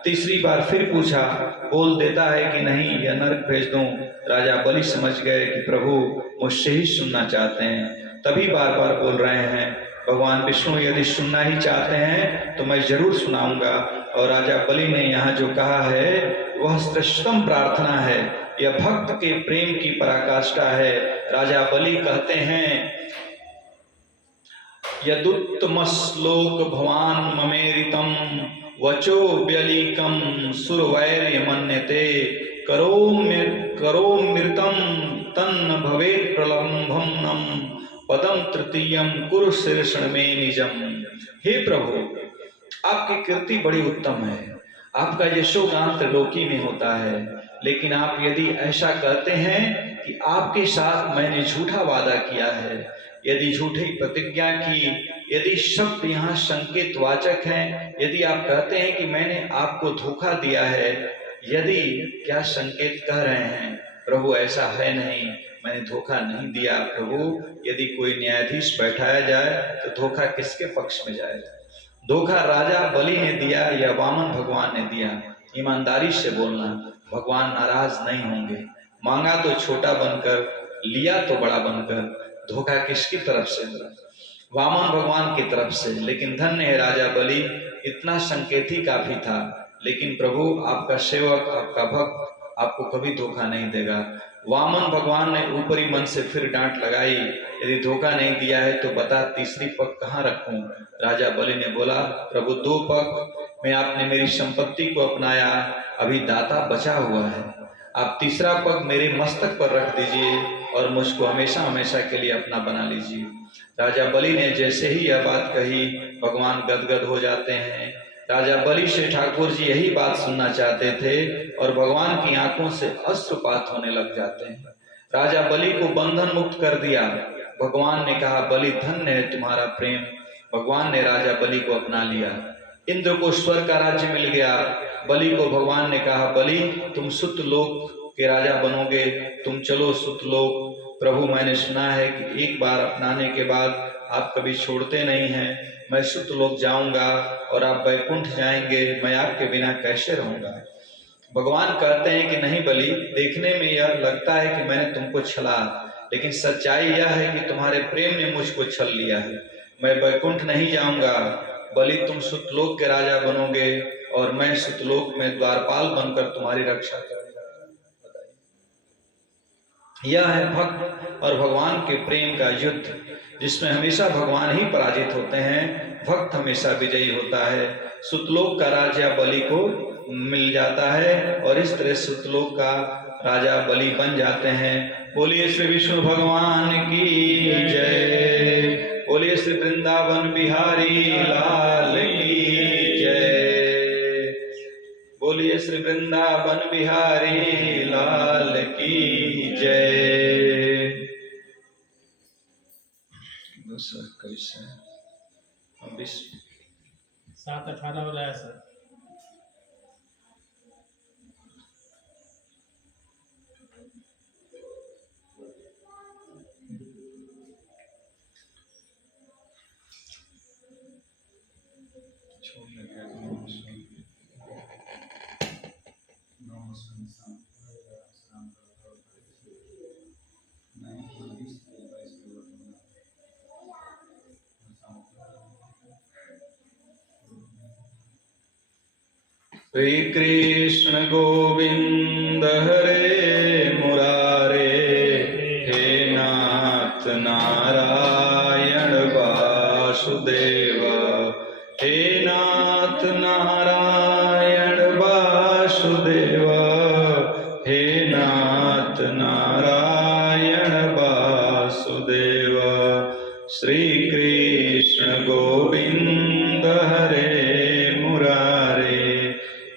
तीसरी बार फिर पूछा, बोल देता है कि नहीं, यह नरक भेज दूं। राजा बलि समझ गए कि प्रभु मुझसे ही सुनना चाहते हैं, तभी बार बार बोल रहे हैं। भगवान विष्णु यदि सुनना ही चाहते हैं तो मैं जरूर सुनाऊंगा। और राजा बलि ने यहाँ जो कहा है वह श्रेष्ठतम प्रार्थना है, यह भक्त के प्रेम की पराकाष्ठा है। राजा बलि कहते हैं, यदुत्तमश्लोक भवान ममेरितम वचो व्यलीकम सुरवैर्य मन्यते करोमृतम तन्न भवेत् प्रलंभनम पदम तृतीयम कुरु शीर्षण में निजम। हे प्रभु, आपकी कीर्ति बड़ी उत्तम है, आपका यशोगान त्रिलोकी में होता है, लेकिन आप यदि ऐसा कहते हैं कि आपके साथ मैंने झूठा वादा किया है, यदि झूठी प्रतिज्ञा की, यदि शब्द यहाँ संकेत वाचक हैं, यदि आप कहते हैं कि मैंने आपको धोखा दिया है, यदि क्या संकेत कह रहे हैं प्रभु, ऐसा है नहीं, मैंने धोखा नहीं दिया। प्रभु, यदि कोई न्यायाधीश बैठाया जाए तो धोखा किसके पक्ष में जाएगा? धोखा राजा बलि ने दिया या वामन भगवान ने दिया? ईमानदारी से बोलना, भगवान नाराज नहीं होंगे। मांगा तो छोटा बनकर, लिया तो बड़ा बनकर। धोखा किसकी तरफ से? वामन भगवान की तरफ से। लेकिन धन्य है राजा बलि, इतना संकेत ही काफी था। लेकिन प्रभु, आपका सेवक, आपका भक्त आपको कभी धोखा नहीं देगा। वामन भगवान ने ऊपरी मन से फिर डांट लगाई, यदि धोखा नहीं दिया है तो बता तीसरी पग कहाँ रखूं? राजा बलि ने बोला, प्रभु, 2 पग में आपने मेरी संपत्ति को अपनाया, अभी दाता बचा हुआ है, आप तीसरा पग मेरे मस्तक पर रख दीजिए और मुझको हमेशा हमेशा के लिए अपना बना लीजिए। राजा बलि ने जैसे ही यह बात कही, भगवान गदगद हो जाते हैं। राजा बलि से ठाकुर जी यही बात सुनना चाहते थे और भगवान की आंखों से अश्रुपात होने लग जाते हैं। राजा बलि को बंधन मुक्त कर दिया। भगवान ने कहा, बलि, धन्य है तुम्हारा प्रेम। भगवान ने राजा बलि को अपना लिया। इंद्र को स्वर्ग का राज्य मिल गया। बलि को भगवान ने कहा, बलि, तुम सुतलोक के राजा बनोगे, तुम चलो सुतलोक। प्रभु, मैंने सुना है कि एक बार अपनाने के बाद आप कभी छोड़ते नहीं हैं। मैं सुतलोक जाऊंगा और आप वैकुंठ जाएंगे, मैं आपके बिना कैसे रहूंगा? भगवान कहते हैं कि नहीं बलि, देखने में यह लगता है कि मैंने तुमको छला, लेकिन सच्चाई यह है कि तुम्हारे प्रेम ने मुझको छल लिया है। मैं वैकुंठ नहीं जाऊंगा। बलि, तुम सुतलोक के राजा बनोगे और मैं सुतलोक में द्वारपाल बनकर तुम्हारी रक्षा करूंगा। यह है भक्त और भगवान के प्रेम का युद्ध, जिसमें हमेशा भगवान ही पराजित होते हैं, भक्त हमेशा विजयी होता है। सुतलोक का राजा बलि को मिल जाता है और इस तरह सुतलोक का राजा बलि बन जाते हैं। बोलिए श्री विष्णु भगवान की जय, बोलिए श्री वृंदावन बिहारी लाल की जय, बोलिए श्री वृंदावन बिहारी लाल की जय। सर कैसे 7:18 हो रहा है सर। श्री कृष्ण गोविंद हरे मुरारे, हे नाथ नारायण वासुदेव, हे नाथ नारायण वासुदेव, हे नाथ नारायण वासुदेव। श्री कृष्ण गोविंद हरे मुरारे,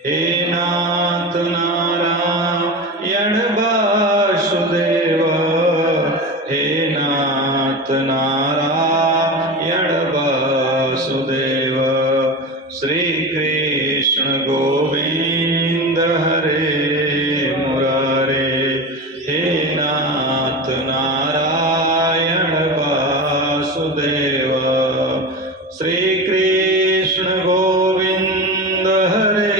हे नाथ नारायण वासुदेव, हे नाथ नारायण वासुदेव। श्री कृष्ण गोविंद हरे मुरारे, हे नाथ नारायण वासुदेव। श्री कृष्ण गोविंद हरे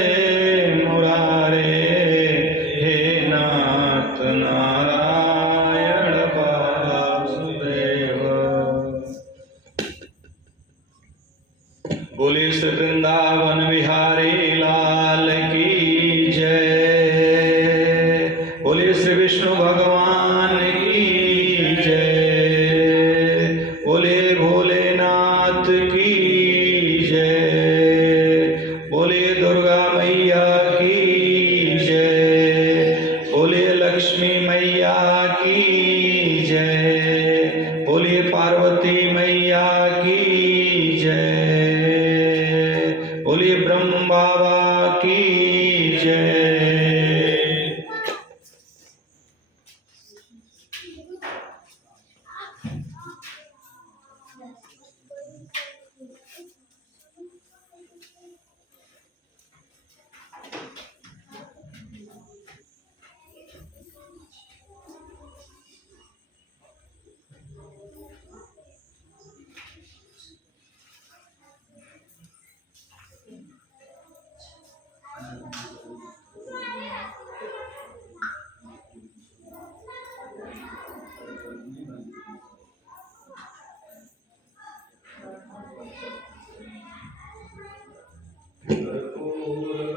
मैया की जय। बोलिए पार्वती मैया की जय। बोलिए ब्रह्म बाबा की जय।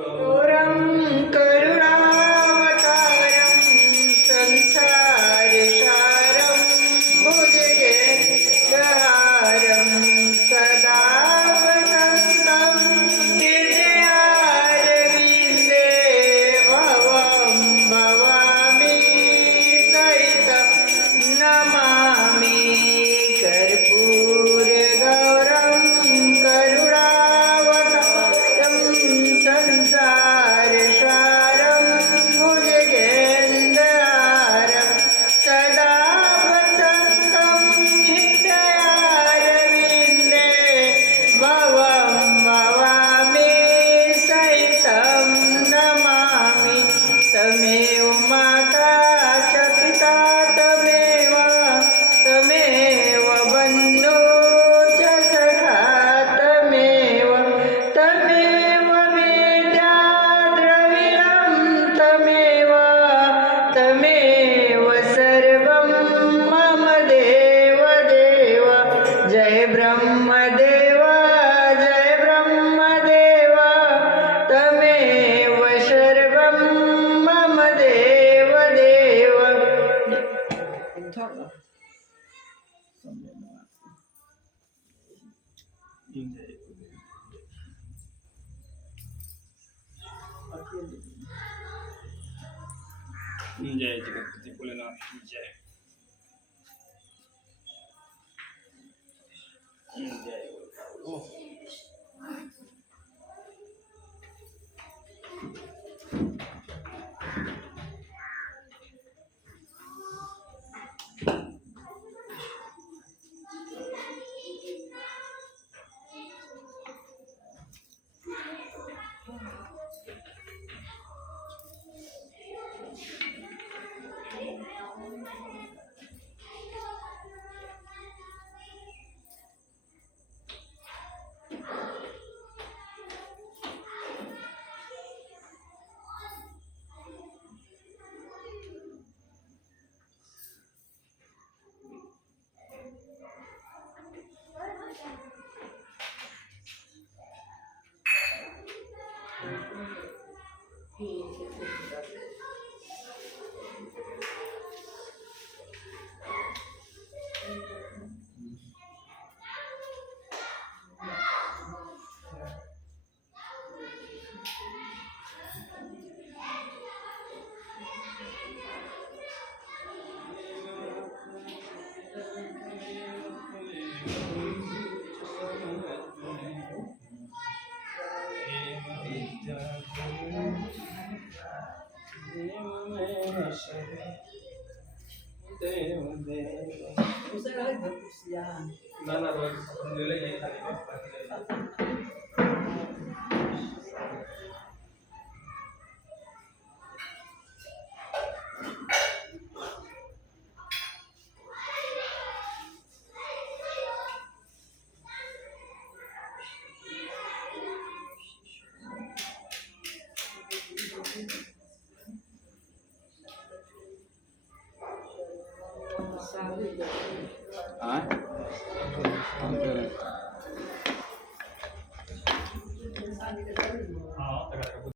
घोरं करुणावतारं संसारसारं भुजगेन्द्रहारं सदा वसन्तं हृदयारविन्दे भवं भवामि सहितं नमामि कर्पूरगौरं करुणावतारं संसारसारं भुजगेन्द्रहारं सदा वसन्तं हृदयारविन्दे भवं भवामि सहितं नमामि तमेव माता च पिता तमेव बन्धो च सखा तमेव विद्या द्रविणं तमेव सर्वं मम देव जय ब्रह्मदेव तमेव सर्वं मम देव जय जगतपति भोलेनाथ की जय। जय